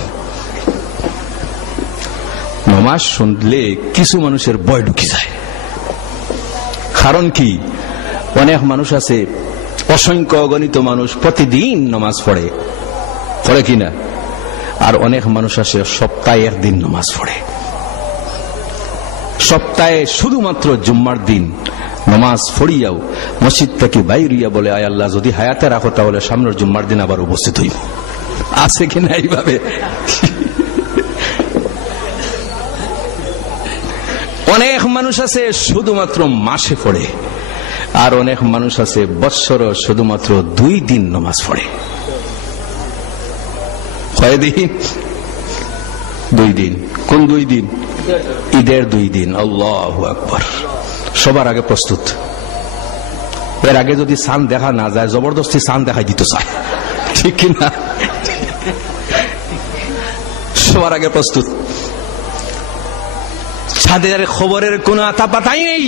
নামাজ শুনলে কিছু মানুষের ভয় ঢুকে যায়। কারণ কি? অনেক মানুষ আছে, অসংখ্য অগণিত মানুষ প্রতিদিন নামাজ পড়ে, পড়ে কিনা? আর অনেক মানুষ আছে সপ্তাহে একদিন নামাজ পড়ে। সপ্তাহে শুধুমাত্র জুম্মার দিন নামাজ পড়িয়াও মসজিদ থেকে বাইরিয়া বলে, আয় আল্লাহ যদি হায়াতে রাখো তাহলে সামনের জুম্মার দিন আবার উপস্থিত হইব। আছে কিনা এইভাবে? অনেক মানুষ আছে শুধুমাত্র মাসে পড়ে, আর অনেক মানুষ আছে বৎসর শুধুমাত্র 2 দিন নামাজ পড়ে। কয়দিন? 2 দিন। কোন 2 দিন? ঈদের 2 দিন। আল্লাহু আকবার। সবার আগে প্রস্তুত। এর আগে যদি চাঁদ দেখা না যায়, জবরদস্তি চাঁদ দেখাই দিতে চায়, ঠিক কিনা? সবার আগে প্রস্তুত। ছাদের খবরের কোন আতা পাতাই নেই,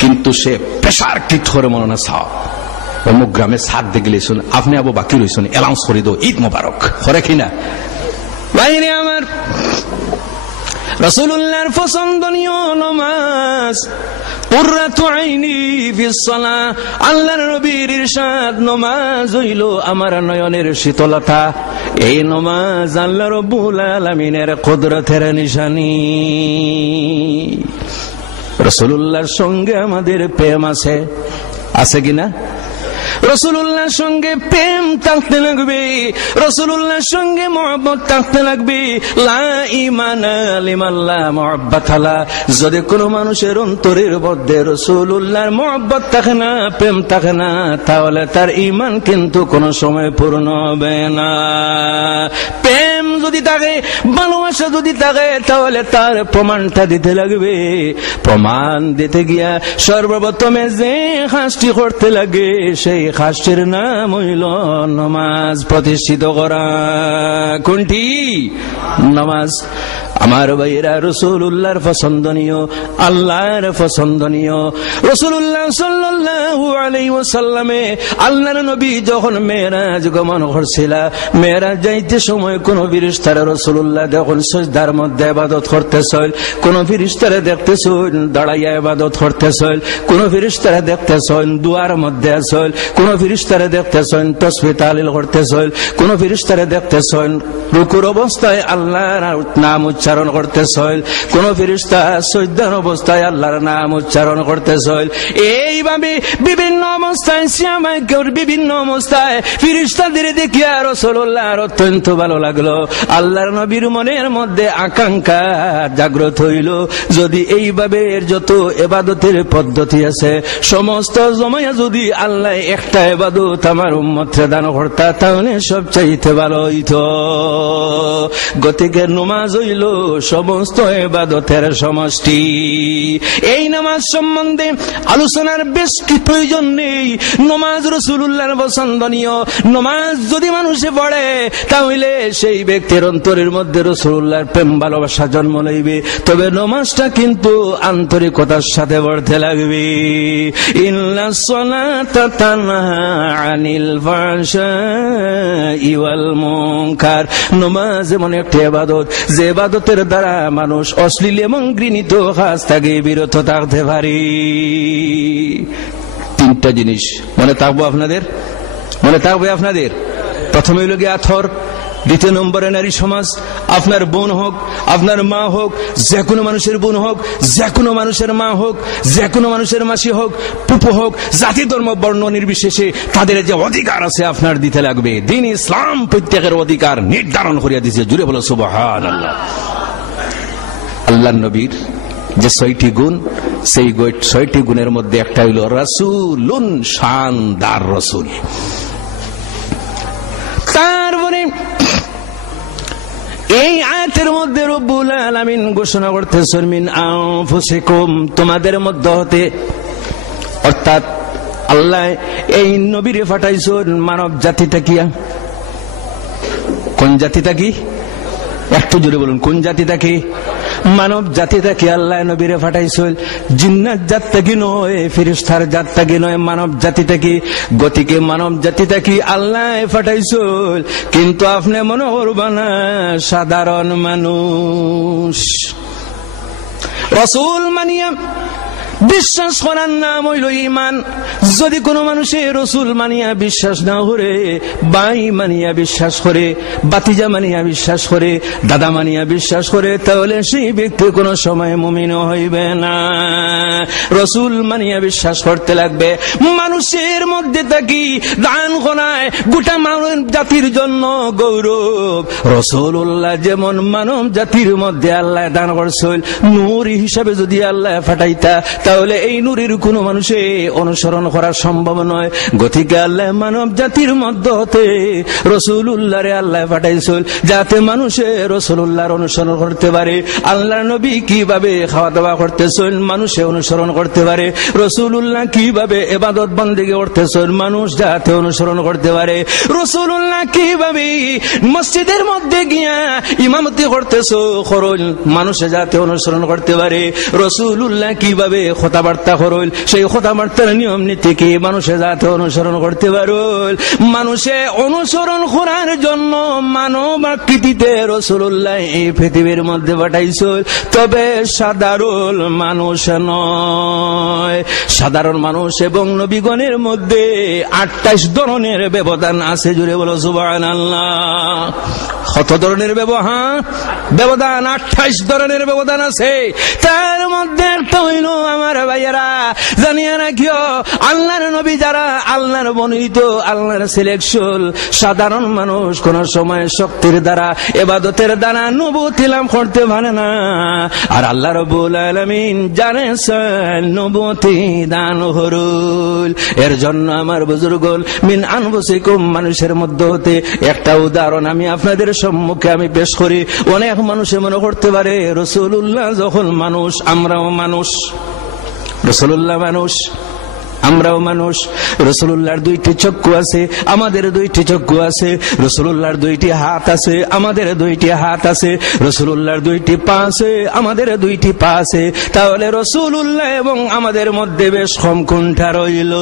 কিন্তু সে প্রেসার কৃত করে মনে না, সাহ অমুক গ্রামে ছাদ দেখলে শুন, আপনি আবু বাকি রয়েছেন, অ্যালাউন্স করে দো ঈদ মোবারক, করে কিনা? বাইরে আমার রাসূলুল্লাহর পছন্দনীয় নামাজ কুররাতু আইনি ফিস সালাহ। আল্লাহর নবীর ইরশাদ, নামাজ হইল আমার নয়নের শীতলতা। এই নামাজ আল্লাহ রাব্বুল আলামিনের কুদরতের নিশানি। রাসূলুল্লাহর সঙ্গে আমাদের প্রেম আছে, আছে কিনা? রাসূলুল্লাহর সঙ্গে প্রেম থাকতে লাগবে, রাসূলুল্লাহর সঙ্গে মহব্বত থাকতে লাগবে। লা ঈমানা লিমান লা মুহাব্বাতা লা। যদি কোন মানুষের অন্তরের মধ্যে রাসূলুল্লাহর মহব্বত থাকে না, প্রেম থাকে না, তাহলে তার ঈমান কিন্তু কোন সময় পূর্ণ হবে না। প্রেম যদি থাকে, ভালোবাসা যদি থাকে, তাহলে তার প্রমাণটা দিতে লাগবে। প্রমাণ দিতে গিয়া সর্বপ্রথমে যে কাজটি করতে লাগে, সেই কাজটির নাম হইল নামাজ প্রতিষ্ঠিত করা। কোনটি? নামাজ। আমার ভাইয়েরা, রাসূলুল্লাহর পছন্দনীয়, আল্লাহর পছন্দনীয় রাসূলুল্লাহ সাল্লাল্লাহু আলাইহি ওয়াসাল্লামে আল্লাহর নবী যখন মেরাজ গমন করছিলেন, মেরাজ যাইতে সময় কোন ফেরেশতারা রাসূলুল্লাহ যখন সিজদার মধ্যে ইবাদত করতেছিল, কোন ফেরেশতারা দেখতেছিল দাঁড়াইয়া ইবাদত করতেছিল, কোন ফেরেশতারা দেখতেছিল দুয়ার মধ্যে আছিল, কোন ফেরেশতারা দেখতেছিল তাসবিহ তাহলিল করতেছিল, কোন ফেরেশতারা দেখতেছিল রুকুর অবস্থায় আল্লাহর নাম উচ্চারণ করতেছিল, কোন ফেরেশতা সিজদার অবস্থায় আল্লাহর নাম উচ্চারণ করতেছিল। এইভাবে বিভিন্ন অবস্থায় সিয়ামাইকের বিভিন্ন অবস্থায় ফেরেশতাদের দেখিয়া রাসূলুল্লাহর অত্যন্ত ভালো লাগলো। আল্লাহর নবীর মনের মধ্যে আকাঙ্ক্ষা জাগ্রত হইল, যদি এইভাবে যত ইবাদতের পদ্ধতি আছে সমস্ত জমায়া যদি আল্লাহ একটা ইবাদত আমার উম্মতকে দান করতা, তাহলে সবচাইতে ভালো হইতো। গতিকে নামাজ হইল সমস্ত ইবাদতের সমষ্টি। এই নামাজ সম্বন্ধে আলোচনার বেশ কি প্রয়োজন নেই। নামাজ রাসূলুল্লাহর পছন্দনীয়। নামাজ যদি মানুষে পড়ে, তাহলে সেই ব্যক্তির অন্তরের মধ্যে রাসূলুল্লাহর প্রেম ভালোবাসা জন্ম লইবে। তবে নামাজটা কিন্তু আন্তরিকতার সাথে পড়তে লাগবে। ইন্নাস সালাতা তানহা আনিল ফাহশাই ওয়াল মুনকার। নামাজ এমন একটি ইবাদত, যে ইবাদতের দ্বারা মানুষ অশ্লীল এবং ঘৃণিত কাজ থেকে বিরত থাকতে পারে। তিনটা জিনিস মনে থাকবো আপনাদের, মনে থাকবে আপনাদের। প্রথমে হইল গিয়ে আথর, দ্বিতীয় নম্বরে নারী সমাজ। আপনার বোন হোক, আপনার মা হোক, যে কোনো মানুষের বোন হোক, যে কোনো মানুষের মা হোক, যে কোনো মানুষের মাসি হোক, পুপু হোক, জাতি ধর্ম বর্ণ নির্বিশেষে তাদের যে অধিকার আছে আপনার দিতে লাগবে। দিন ইসলাম প্রত্যেকের অধিকার নির্ধারণ করিয়া দিয়েছে। জুড়ে বলো সুবহানাল্লাহ। আল্লাহর নবীর যে 6টি গুণ, সেই 6টি গুণের মধ্যে একটা হইল রাসূলুন, শানদার রাসূল। তারপরে এই আয়াতের মধ্যে রব্বুল আলামিন ঘোষণা করতেছেন মিন আনফুসিকুম, তোমাদের মধ্য হতে। অর্থাৎ আল্লাহ এই নবীরে পাঠাইছেন মানব জাতিটা কি? কোন জাতিটা কি? একটু জোরে বলুন, কোন জাতিটা কি? মানব জাতিটা কি আল্লাহ নবীরে পাঠাইছেন? জিন্নাত জাতটা কি নয়, ফেরেশতার জাতটা কি নয়, মানব জাতিটা কি? গতিকে মানব জাতিটা কি আল্লাহ পাঠাইছেন। কিন্তু আপনি মনে করবেন না সাধারণ মানুষ। রাসূল মানিয়া বিশ্বাস করার নাম হইল ঈমান। যদি কোনো মানুষের রাসূল মানিয়া বিশ্বাস না করে, ভাই মানিয়া বিশ্বাস করে, বাতিজা মানিয়া বিশ্বাস করে, দাদা মানিয়া বিশ্বাস করে, তাহলে সেই ব্যক্তি কোনো সময় মুমিন হইবে না। রাসূল মানিয়া বিশ্বাস করতে লাগবে। মানুষের মধ্যে থাকি দান করায় গোটা মানব জাতির জন্য গৌরব। রাসূলুল্লাহ যেমন মানব জাতির মধ্যে আল্লাহ দান করছেন, নূর হিসাবে যদি আল্লাহ পাঠাইতা তাহলে এই নূরের কোনো মানুষে অনুসরণ করা সম্ভব নয়। গতিকে আল্লাহ মানব জাতির মধ্য হতে রাসূলুল্লাহরে আল্লাহ পাঠাইছেন যাতে মানুষে রাসূলুল্লাহর অনুসরণ করতে পারে। আল্লাহর নবী কিভাবে খাওয়া দাওয়া করতেছেন মানুষে অনুসরণ করতে পারে। রাসূলুল্লাহ কিভাবে ইবাদত বন্দেগী করতেছেন মানুষ যাতে অনুসরণ করতে পারে। রাসূলুল্লাহ কিভাবে মসজিদের মধ্যে গিয়া ইমামতি করতেছো করল মানুষে যাতে অনুসরণ করতে পারে। রাসূলুল্লাহ কিভাবে কথাবার্তা করল সেই কথাবার্তার নিয়ম নীতি কি মানুষে যাতে অনুসরণ করতে পারল। মানুষে অনুসরণ করার জন্য মানব আকৃতিতে রাসূলুল্লাহ এই পৃথিবীর মধ্যে পাঠাইছেন। তবে সাধারণ মানুষ নয়। সাধারণ মানুষ এবং নবীগণের মধ্যে 28 ধরনের ব্যবধান আছে। জুড়ে বলো সুবহানাল্লাহ। কত ধরনের ব্যবধান? 28 ধরনের ব্যবধান আছে। তার মধ্যে একটা হইল আমার ভাইয়েরা জানিয়ে রাখিও, আল্লাহর নবী যারা আল্লাহর বর্ণিত আল্লাহর সিলেকশন, সাধারণ মানুষ কোন সময় শক্তির দ্বারা ইবাদতের দ্বারা নবুয়ত লাভ করতে পারে না। আর আল্লাহ রাব্বুল আলামিন জানেন নবুয়ত দান হরুল। এর জন্য আমার বুজুর্গগণ মিন আনফুসিকুম, মানুষের মধ্য হতে একটা উদাহরণ আমি আপনাদের সম্মুখে আমি পেশ করি। অনেক মানুষে মনে করতে পারে রাসূলুল্লাহ যখন মানুষ, আমরাও মানুষ। রাসূলুল্লাহ মানুষ, আমরাও মানুষ। রাসূলুল্লাহর 2টি চক্ষু আছে, আমাদের 2টি চক্ষু আছে। রাসূলুল্লাহর 2টি হাত আছে, আমাদের 2টি হাত আছে। রাসূলুল্লাহর 2টি পা আছে, আমাদের 2টি পা আছে। তাহলে রাসূলুল্লাহ এবং আমাদের মধ্যে বেশ কম কোনটা রইল?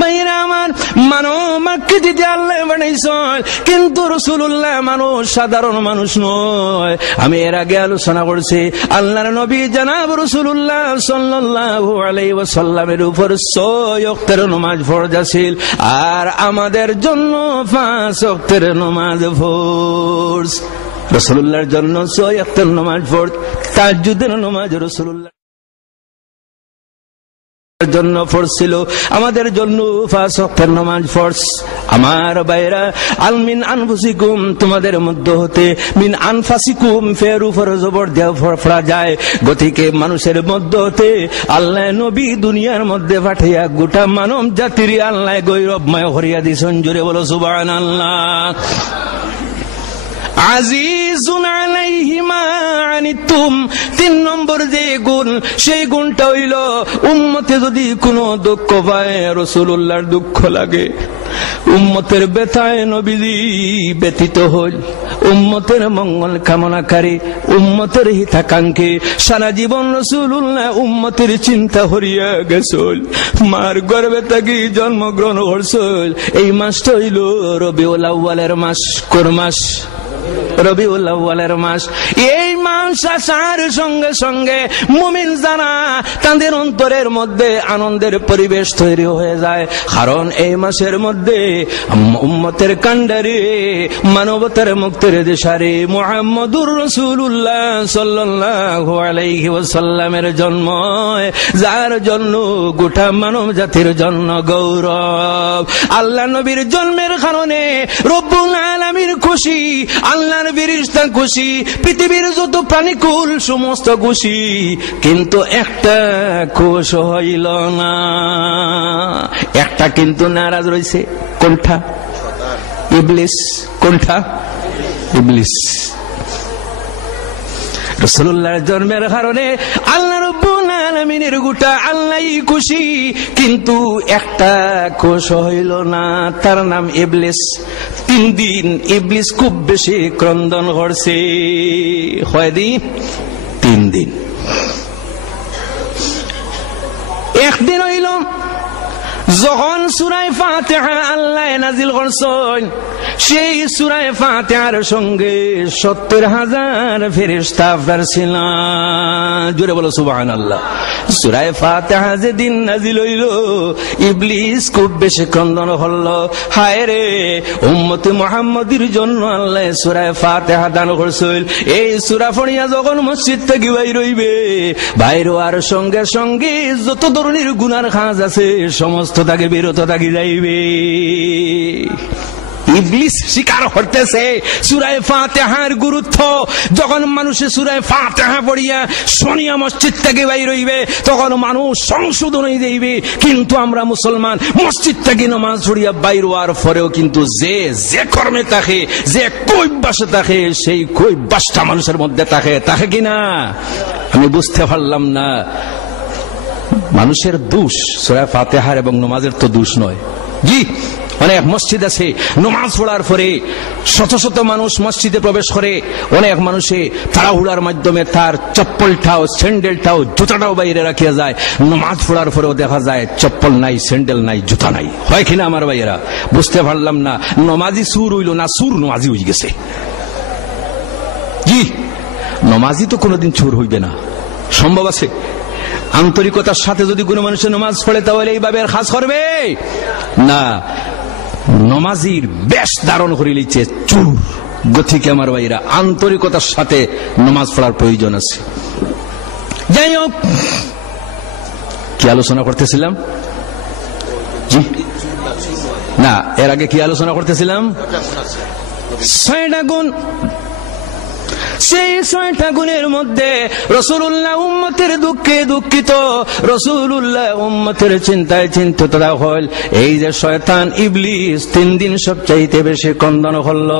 মায়েরা আমার, মানব আকৃতিতে আল্লাহ বানাইছেন, কিন্তু রাসূলুল্লাহ মানুষ, সাধারণ মানুষ নয়। আমি এর আগে আলোচনা করছি আল্লাহর নবী জনাব রাসূলুল্লাহ সাল্লাল্লাহু আলাইহি ওয়াসাল্লামের উপর 6 ওয়াক্তের নামাজ ফরজ আছিল, আর আমাদের জন্য 5 ওয়াক্তের নামাজ ফরজ। রাসূলুল্লাহর জন্য 6 ওয়াক্তের নামাজ ফরজ। তাহাজ্জুদের নামাজ রাসূলুল্লাহ জন্য ফরজ ছিল, আমাদের জন্য 5 ওয়াক্তের নামাজ ফরজ। আমার ভাইরা, আল মিন আনফুসিকুম, তোমাদের মধ্য হতে, মিন আনফাসিকুম ফের উপর জবর দেওয়া পড়া যায়। গতিকে মানুষের মধ্য হতে আল্লাহ নবী দুনিয়ার মধ্যে পাঠাইয়া গোটা মানব জাতির আল্লাহ গৌরবময় করিয়া দিছেন। জোরে বলো সুবহানাল্লাহ। আজিজুন আলাইহি মা আনিতুম, 3 নম্বর যে গুণ, সেই গুণটা হইল উম্মতে যদি কোনো দুঃখ পায়, রাসূলুল্লাহর দুঃখ লাগে, উম্মতের ব্যথায় নবীজি ব্যথিত হল, উম্মতের মঙ্গল কামনাকারী, উম্মতের হিতাকাঙ্ক্ষী, সারা জীবন রাসূলুল্লাহ উম্মতের চিন্তা হরিয়া গেছল। মার গর্ভে থাকি জন্মগ্রহণ করছল। এই মাসটা হইল রবিউল আউয়ালের মাস। কোন মাস? রবিউল আউয়ালের মাস। এই আসার সঙ্গে সঙ্গে মুমিন যারা তাদের অন্তরের মধ্যে আনন্দের পরিবেশ তৈরি হয়ে যায়, কারণ এই মাসের মধ্যে উম্মতের কান্ডারি মানবতার মুক্তির দিশারি মুহাম্মদুর রাসূলুল্লাহ সাল্লাল্লাহু আলাইহি ওয়াসাল্লামের জন্ম, যার জন্য গোটা মানব জাতির জন্য গৌরব। আল্লাহ নবীর জন্মের কারণে রব্বুল আলামিন খুশি, আল্লাহর ফেরেশতা খুশি, পৃথিবীর যত প্রাণীকুল সমস্ত খুশি, কিন্তু একটা খুশ হইল না, একটা কিন্তু নারাজ রয়েছে। কোনটা? ইবলিস। কোনটা? ইবলিস। রাসূলুল্লাহর জন্মের কারণে আল্লাহ রাব্বুল আলামিনের গোটা আল্লাহই খুশি, কিন্তু একটা খুশ হইল না, তার নাম ইবলিস। 3 দিন ইবলিস খুব বেশি ক্রন্দন করছে। কয়দিন? 3 দিন। একদিন হইল যখন সূরা ফাতিহা আল্লাহ নাজিল করছেন, সেই সূরা ফাতিহার সঙ্গে 70,000 ফেরেশতা ছিল। জোরে বলো সুবহানাল্লাহ। সূরা ফাতিহা যেদিন নাজিল হইল, ইবলিস খুব বেশি ক্রন্দন হলো, হায় রে উম্মতে মুহাম্মদের জন্য আল্লাহ সূরা ফাতিহা দান করছেন। এই সূরা পড়িয়া যখন মসজিদ থেকে বাইর হইবে, বাইর হওয়ার সঙ্গে সঙ্গে যত ধরনের গুনার কাজ আছে সমস্ত তাকে বিরত থাকি যাইবে। ইবলিস স্বীকার করতেছে সূরা ফাতিহার গুরুত্ব। যখন মানুষে সূরা ফাতিহা পড়িয়া শুনিয়া মসজিদ থেকে বাইর হইবে, তখন মানুষ সংশোধন হয়ে যাইবে। কিন্তু আমরা মুসলমান মসজিদ থেকে নামাজ পড়িয়া বাইর হওয়ার পরেও কিন্তু যে কর্মে থাকে, যে কৈবাসে থাকে, সেই কৈবাসটা মানুষের মধ্যে থাকে কিনা আমি বুঝতে পারলাম না। মানুষের দোষ সূরা ফাতিহার এবং নামাজের তো দোষ নয়। জি, অনেক মসজিদ আছে নামাজ পড়ার পরে শত শত মানুষ মসজিদে প্রবেশ করে, অনেক মানুষে তাড়াহুড়ার মাধ্যমে তার চপ্পলটাও স্যান্ডেলটাও জুতাটাও বাইরে রাখিয়া যায়। নামাজ পড়ার পরেও দেখা যায় চপ্পল নাই, স্যান্ডেল নাই, জুতা নাই। হয় কিনা আমার ভাইয়েরা? বুঝতে পারলাম না। নমাজি সুর হইল না, সুর নমাজি হয়ে গেছে। জি, নমাজি তো কোনোদিন চোর হইবে না, সম্ভব আছে? আন্তরিকতার সাথে যদি কোনো মানুষের নামাজ পড়ে তাহলে এইভাবে আর খাস করবে না। নমাজির বেশ ধারণ করে লিখছে চুর। গতিকে আমার ভাইরা, আন্তরিকতার সাথে নামাজ পড়ার প্রয়োজন আছে। যাই হোক, কি আলোচনা করতেছিলাম? জি না, এর আগে কি আলোচনা করতেছিলাম? 6টা গুণ। সেই 6টা গুণের মধ্যে রাসূলুল্লাহ উম্মতের দুঃখে দুঃখিত, রাসূলুল্লাহ উম্মতের চিন্তায় চিন্তিত হল। এই যে শয়তান ইবলিস 3 দিন সবচাইতে বেশি ক্রন্দন হল।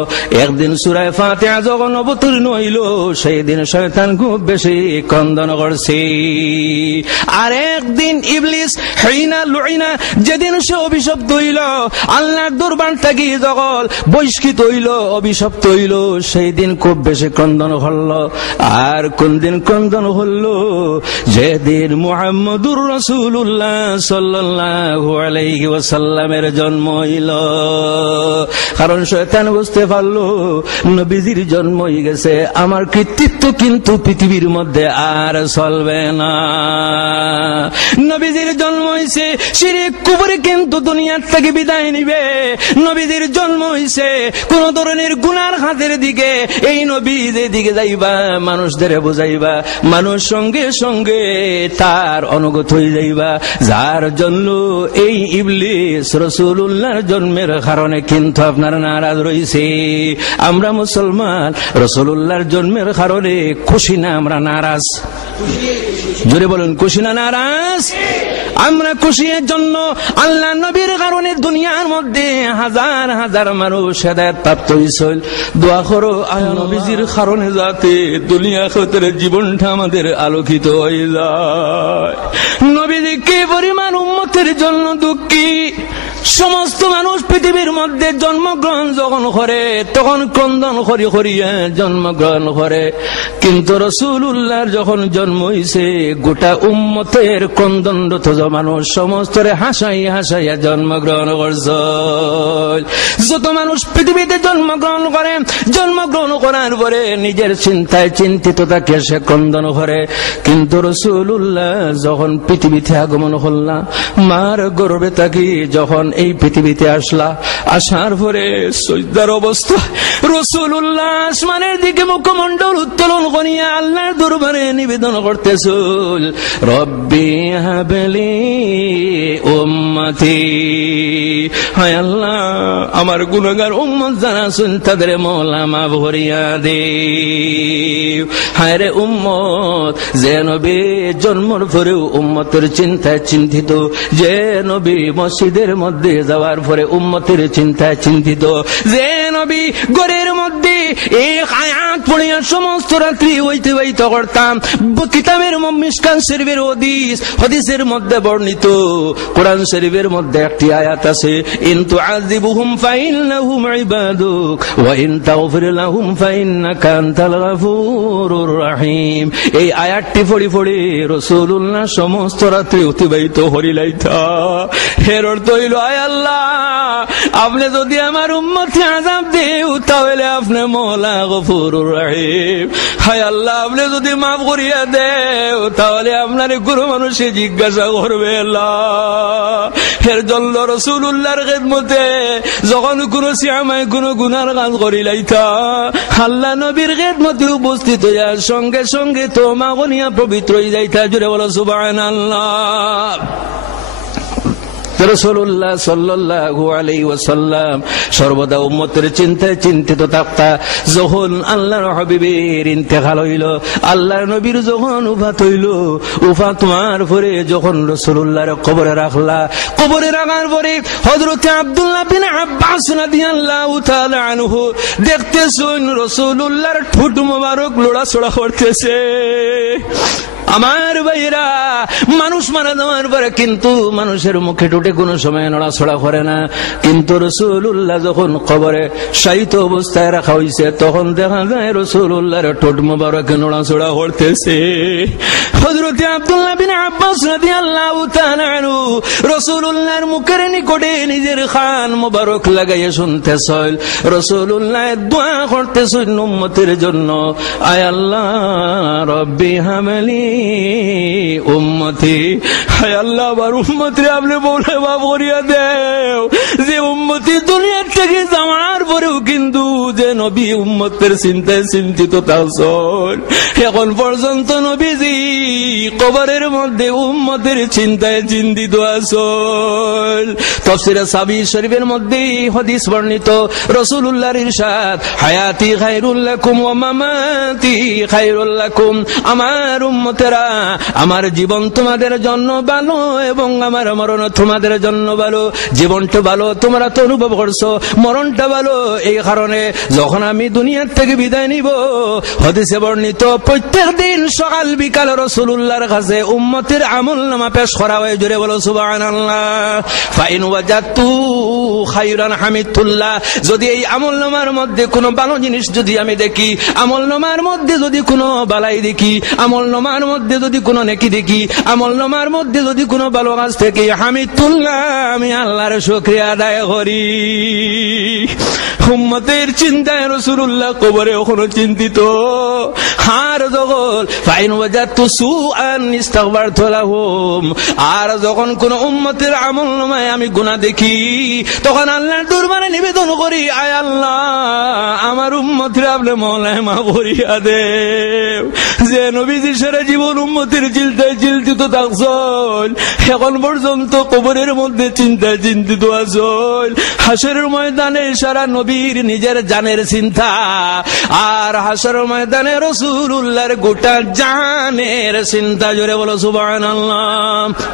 একদিন সূরা ফাতিহা যখন অবতীর্ণ হইল, সেই দিন শয়তান খুব বেশি ক্রন্দন করছে। আর একদিন ইবলিস হিনা লুইনা, যেদিন সে অভিশপ্ত হইল, আল্লাহর দরবার থেকে যখন বহিষ্কৃত হইল, অভিশপ্ত হইল, সেই দিন খুব বেশি ক্রন্দন হল। আর কোন দিন ক্রন্দন হল? যেদিন মুহাম্মদুর রাসূলুল্লাহ সাল্লাল্লাহু আলাইহি ওয়াসাল্লামের জন্ম হইল। কারণ শয়তান বুঝতে পারল নবীজির জন্ম হয়ে গেছে, আমার কৃতিত্ব কিন্তু পৃথিবীর মধ্যে আর চলবে না। নবীজির জন্ম হয়েছে, শিরক কুফরি কিন্তু দুনিয়ার থেকে বিদায় নিবে। নবীজির জন্ম হয়েছে কোন ধরনের গুনার হাতের দিকে, এই নবী দিকে যাইবা, মানুষদের বুঝাইবা, মানুষ সঙ্গে সঙ্গে তার অনুগত হয়ে যাইবা। যার জন্য এই ইবলিস রাসূলুল্লাহর জন্মের কারণে কিন্তু আপনার নারাজ রয়েছে। আমরা মুসলমান রাসূলুল্লাহর জন্মের কারণে খুশি না আমরা নারাজ? জোরে বলুন, খুশি না নারাজ? আমরা খুশি এর জন্য আল্লাহ নবীর কারণে দুনিয়ার মধ্যে হাজার হাজার মানুষ হেদায়েত প্রাপ্ত হয়েছিল। দোয়া করো আয় নবীজির কারণে যাতে দুনিয়া আখিরাতের জীবনটা আমাদের আলোকিত হয়ে যায়। নবীজি কি পরিমাণ উম্মতের জন্য দুঃখী, সমস্ত মানুষ পৃথিবীর মধ্যে জন্মগ্রহণ যখন করে তখন ক্রন্দন করি করিয়া জন্মগ্রহণ করে, কিন্তু রাসূলুল্লাহর যখন জন্ম হইছে গোটা উম্মতের ক্রন্দনরত মানুষ সমস্তরে হাসাইয়া হাসাইয়া জন্মগ্রহণ করছে। যত মানুষ পৃথিবীতে জন্মগ্রহণ করে, জন্মগ্রহণ করার পরে নিজের চিন্তায় চিন্তিত থাকে, সে ক্রন্দন করে, কিন্তু রাসূলুল্লাহ যখন পৃথিবীতে আগমন করলা, মার গর্ভে থাকি যখন এই পৃথিবীতে আসলা, আসার পরে সিজদার অবস্থা রাসূলুল্লাহ আসমানের দিকে মুখমণ্ডল উত্তোলন করিয়া আল্লাহর দরবারে নিবেদন করতেছিল, রব্বি হাবলি উম্মতি, হায় আল্লাহ আমার গুনাহগার উম্মত যারা আছেন তাদের মওলা মাফ করিয়া দে। হায় রে উম্মত, যে নবী জন্মের পরেও উম্মতের চিন্তায় চিন্তিত, যে নবী মসজিদের মধ্যে যাওয়ার পরে উম্মতের চিন্তায় চিন্তিত, যে নবী ঘরের মধ্যে এক আয়াত পড়িয়া সমস্ত রাত্রি অতিবাহিত করতাম। কিতাবের মিশকাত শরীফের হাদিসের মধ্যে বর্ণিত, কোরআন শরীফের মধ্যে একটি আয়াত আছে, ইন তুআযিবুহুম ফাইন্নাহুম ইবাদুক ওয়া ইন তাগফির লাহুম ফাইন্নাকা আনতাল গফুরুর রহিম। এই আয়াতটি পড়ি পড়ি রাসূলুল্লাহ সমস্ত রাত্রি অতিবাহিত করিলাইতা। এর অর্থ হইল, আয় আল্লাহ আপনি যদি আমার উম্মতকে আযাব দেও তাহলে আপনি মওলা গফুরুর রহিম। হায় আল্লাহ আপনি যদি মাফ করিয়া দেও তাহলে আপনার কোনো মানুষে জিজ্ঞাসা করবে আল্লাহ। এর জন্য রাসূলুল্লাহর খিদমতে যখন কোনো সিয়ামায় কোনো গুনার কাজ করিলাইতা, আল্লাহ নবীর খিদমতে উপস্থিত হইয়া সঙ্গে সঙ্গে তোমা গনিয়া পবিত্র হয়ে যাইতা। জুড়ে বলো সুবহানাল্লাহ। রাসূলুল্লাহ সাল্লাল্লাহু আলাইহি ওয়াসাল্লাম সর্বদা উম্মতের চিন্তায় চিন্তিত থাকতা। যখন আল্লাহর হাবিবের ইন্তেকাল হইল, আল্লাহর নবীর যখন ওফাত হইল, ওফাত হওয়ার পরে যখন রাসূলুল্লাহর কবরে রাখলা, কবরে রাখার পরে হযরত আব্দুল্লাহ বিন আব্বাস রাদিয়াল্লাহু তাআলা আনহু দেখতেছেন রাসূলুল্লাহর ঠোঁট মোবারক লড়াচড়া করতেছে। আমার ভাইরা, মানুষ মারা যাওয়ার পরে কিন্তু মানুষের মুখে ঠোঁটে কোনো সময় নড়াচড়া করে না, কিন্তু রাসূলুল্লাহ যখন কবরে শায়িত অবস্থায় রাখা হয়েছে তখন দেখা যায় রাসূলুল্লাহর ঠোঁট মোবারক নড়াচড়া করতেছে। হযরত আব্দুল্লাহ বিন আব্বাস রাদিয়াল্লাহু তাআলা আনহু রাসূলুল্লাহর মুখের নিকটে নিজের কান মোবারক লাগাইয়া শুনতেছেন, রাসূলুল্লাহ দোয়া করতেছেন উম্মতের জন্য, আয় আল্লাহ রব্বি হাবলি উম্মতি, হায় আল্লাহ আমার উম্মতরে আপনি বলে মাফ করিয়া দেও। যে উম্মতি দুনিয়ার থেকে যাওয়ার পরেও কিন্তু যে নবী উম্মতের চিন্তায় চিন্তিত থাকছেন, এখন পর্যন্ত নবীজি কবরের মধ্যে উম্মতের চিন্তায় চিন্তিত আছেন। তাফসীরে সাবি শরীফের মধ্যে হাদিস বর্ণিত, রাসূলুল্লাহর ইরশাদ, হায়াতি খায়রুল লাকুম ওয়া মামাতি খায়রুল লাকুম, আমার উম্মতেরা আমার জীবন তোমাদের জন্য ভালো এবং আমার মরণ তোমাদের জন্য ভালো। জীবনটা ভালো তোমরা তো অনুভব করছো, মরণটা ভালো এই কারণে যখন আমি দুনিয়ার থেকে বিদায় নিব, হাদিসে বর্ণিত প্রত্যেক দিন সকাল বিকাল রাসূলুল্লাহর কাছে উম্মতের আমলনামা পেশ করা হয়। জোরে বলো সুবহানাল্লাহ। ফাইন ওয়াজাতু খায়রান হামিদুল্লাহ, যদি এই আমলনামার মধ্যে কোনো ভালো জিনিস যদি আমি দেখি, আমলনামার মধ্যে যদি কোনো বালাই দেখি, আমলনামার মধ্যে যদি কোনো নেকি দেখি, আমলনামার মধ্যে যদি কোনো ভালো কাজ থেকে, হামিদুল্লাহ আমি আল্লাহর শুকরিয়া আদায় করি। উম্মতের চিন্তায় রাসূলুল্লাহ কবরে ওখানে চিন্তিত। আর যখন ফাইন ওয়াজাতু সুআন ইস্তাগফারতু লাহুম, আর যখন কোন উম্মতের আমলনামায় আমি গুনাহ দেখি তখন আল্লাহর দরবারে নিবেদন করি, আয় আল্লাহ আমার উম্মতরা আপনি মওলানা মাফ করিয়া দেও। যে নবীজি সারা জীবন উম্মতের চিন্তায় চিন্তিত থাকছেন, এখন পর্যন্ত কবরের মধ্যে চিন্তায় চিন্তিত আছেন, হাসরের ময়দানে সারা নবীর নিজের জানের চিন্তা, আর হাসরের ময়দানে রাসূলুল্লাহর গোটা জানের চিন্তা। জোরে বলো সুবহানাল্লাহ।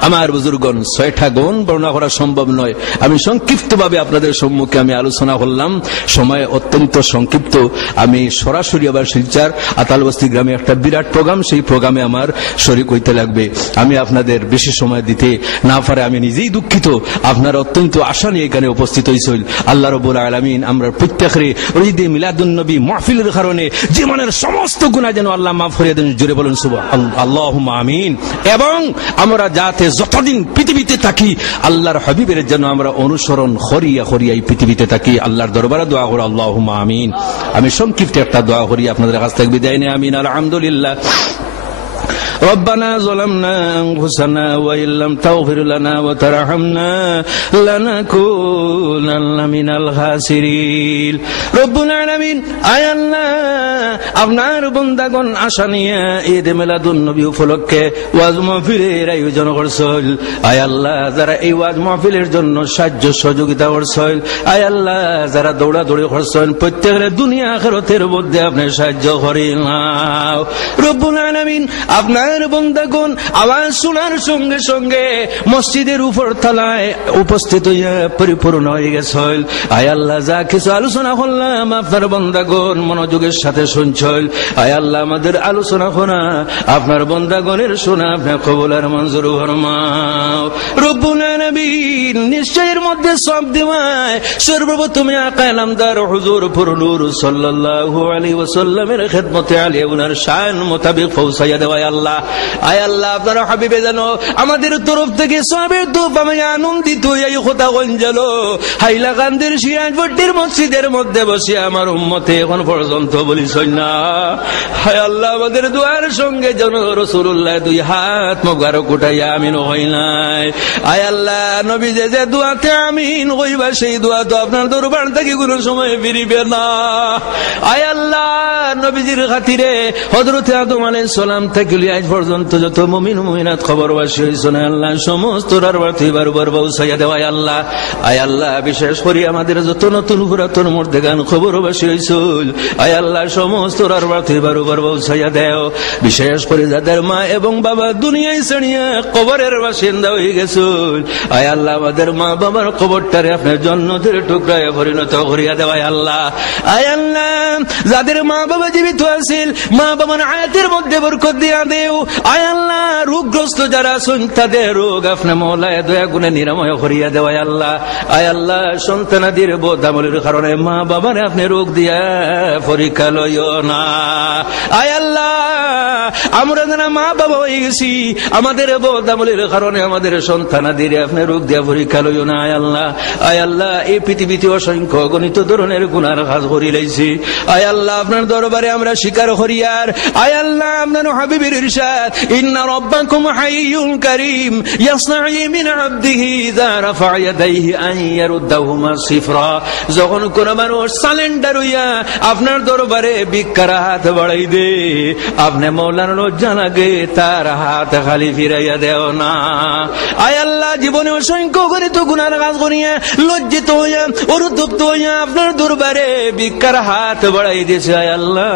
আমার বুজুর্গণ, 6টা গুণ বর্ণনা করা সম্ভব নয়, আমি সংক্ষিপ্তভাবে আপনাদের সম্মুখে আমি আলোচনা করলাম, সময় অত্যন্ত সংক্ষিপ্ত। আমি সরাসরি আবার শিলচর আতালবস্তি গ্রামে একটা বিরাট প্রোগ্রাম, সেই প্রোগ্রামে আমার শরীক হইতে লাগবে। আমি আপনাদের বেশি সময় দিতে না পারে আমি নিজেই দুঃখিত। আপনার অত্যন্ত আশা নিয়ে এখানে উপস্থিত হয়েছিল। আল্লাহ রাব্বুল আলামিন আমরা প্রত্যেকের ঈদ মিলাদুন নবী মাহফিলের কারণে জীবনের সমস্ত গুনাহ যেন আল্লাহ মাফ করে দেন। জোরে বলুন আল্লাহুম্মা আমিন। এবং আমরা যাতে যতদিন পৃথিবীতে থাকি আল্লাহর হাবিবের জন্য আমরা অনুসরণ করিয়া করিয়া এই পৃথিবীতে থাকি। আল্লাহর দরবারে দোয়া করো আল্লাহুম্মা আমিন। আমি সংক্ষিপ্ত একটা দোয়া করি আপনাদের কাছ থেকে বিদায় নিয়ে। আমিন। আলহামদুলিল্লাহ। ربنا ظلمنا أنفسنا وإن لم تغفر لنا وترحمنا لنكونن من الخاسرين رب العالمين আয় আল্লাহ আপনার বান্দাগণ আশা নিয়ে ঈদ মিলাদুন নবী উপলক্ষে ওয়াজ মাহফিলের আয়োজন করছেন। আয় আল্লাহ যারা এই ওয়াজ মাহফিলের জন্য সাহায্য সহযোগিতা করছেন, আয় আল্লাহ যারা দৌড়াদৌড়ি করছেন প্রত্যেকের দুনিয়া আখিরাতের মধ্যে আপনি সাহায্য করেন। রব্বুল আলামিন আপনার বন্দাগণ আওয়াজ শোনার সঙ্গে সঙ্গে মসজিদের উপর তলায় উপস্থিত হইয়া পরিপূর্ণ হয়ে গেছেন। আয় আল্লাহ যা কিছু আলোচনা করলাম আপনার বন্দাগণ মনোযোগের সাথে শুনছেন। আয় আল্লাহ আমাদের আলোচনা শোনা আপনার বন্দাগণের শোনা আপনি কবুল আর মঞ্জুর ফরমাও। রব্বুল আলামিন নিশ্চয়ের মধ্যে সব দেওয়ায় সর্বপ্রথম আকা নামদার হুজুর পুরনূর সাল্লাল্লাহু আলাইহি ওয়াসাল্লামের খেদমতে আলিয়া উনার শান মোতাবেক পৌঁছাইয়া দেওয়ায় আল্লাহ। আয় আল্লাহ আপনার হাবিবে জানো আমাদের তরফ থেকে সবের দোপ আমি আনন্দিত এই কথা গঞ্জাল হাইলাকান্দির সিরাজপট্টির মসজিদের মধ্যে বসে আমার উম্মতে এখন পর্যন্ত বলিস না। হায় আল্লাহ আমাদের দোয়ার সঙ্গে যেন রাসূলুল্লাহ দুই হাত মোবারক উঠাইয়া আমিন হই নাই। আয় আল্লাহ নবী যে দোয়াতে আমিন হইবা সেই দোয়া তো আপনার দরবার থেকে কোনো সময় ফিরিবে না। আয় আল্লাহ নবীজির খাতিরে হযরত আদম আলাইহিস সালাম থেকে আজ পর্যন্ত যত মুমিন মুমিনাত খবরবাসী হয়েছেন আল্লাহ সমস্ত রারবার পৌঁছাইয়া দেওয়ায় আল্লাহ। আয় আল্লাহ বিশেষ করে আমাদের যত নতুন পুরাতন মুর্দেগান খবরবাসী হয়েছিল আয় আল্লাহ সমস্ত রারবার পৌঁছাইয়া দেও। বিশেষ করে যাদের মা এবং বাবা দুনিয়ায় ছাড়িয়া কবরের বাসিন্দা হয়ে গেছিল আয় আল্লাহ আমাদের মা বাবার কবরটারে আপনার জান্নাতের টুকরায় পরিণত করিয়া দেওয়ায় আল্লাহ। আয় আল্লাহ যাদের মা বাবা জীবিত আছেন মা বাবার আয়াতের মধ্যে বরকত দিয়া দেও। আয় আল্লাহ রোগগ্রস্ত যারা আছেন তাদের রোগ আপনি মওলায় দয়া গুণে নিরাময় করিয়া দেওয়ায় আল্লাহ। আয় আল্লাহ সন্তানাদির বোধামলের কারণে মা বাবার আপনি রোগ দিয়া পরীক্ষা লইও না। আয় আল্লাহ আমরা যারা মা বাবা হয়ে গেছি আমাদের বোধামলের কারণে আমাদের সন্তানাদির আপনি রোগ দিয়া পরীক্ষা লইও না। আয় আল্লাহ আয় আল্লাহ এই পৃথিবীতে অসংখ্য গণিত ধরনের গুনার কাজ করি লাইছি। আয় আল্লাহ আপনার দরবারে আমরা স্বীকার করিয়ার আয় আল্লাহ আপনার হাবিবের ইরশাদ ইন্না রাব্বাকুম হাইয়ুন কারীম ইয়াসনাই মিন আবদিহি ইযা রাফা ইয়াদাইহি আন ইয়ারুদ্দাহুমা সিফরা। যখন কোন মানুষ সালেন্ডার হইয়া আপনার দরবারে ভিক্ষার হাত বাড়াই দে আপনি মওলানার লজ্জা লাগে তার হাত খালি ফিরাইয়া দেও না। আয় আল্লাহ জীবনে অসংখ্য গণিত গুনার কাজ করিয়া লজ্জিত হইয়া অনুতপ্ত হইয়া আপনার দরবারে ভিক্ষার হাত বাড়াই দিয়েছে। আয় আল্লাহ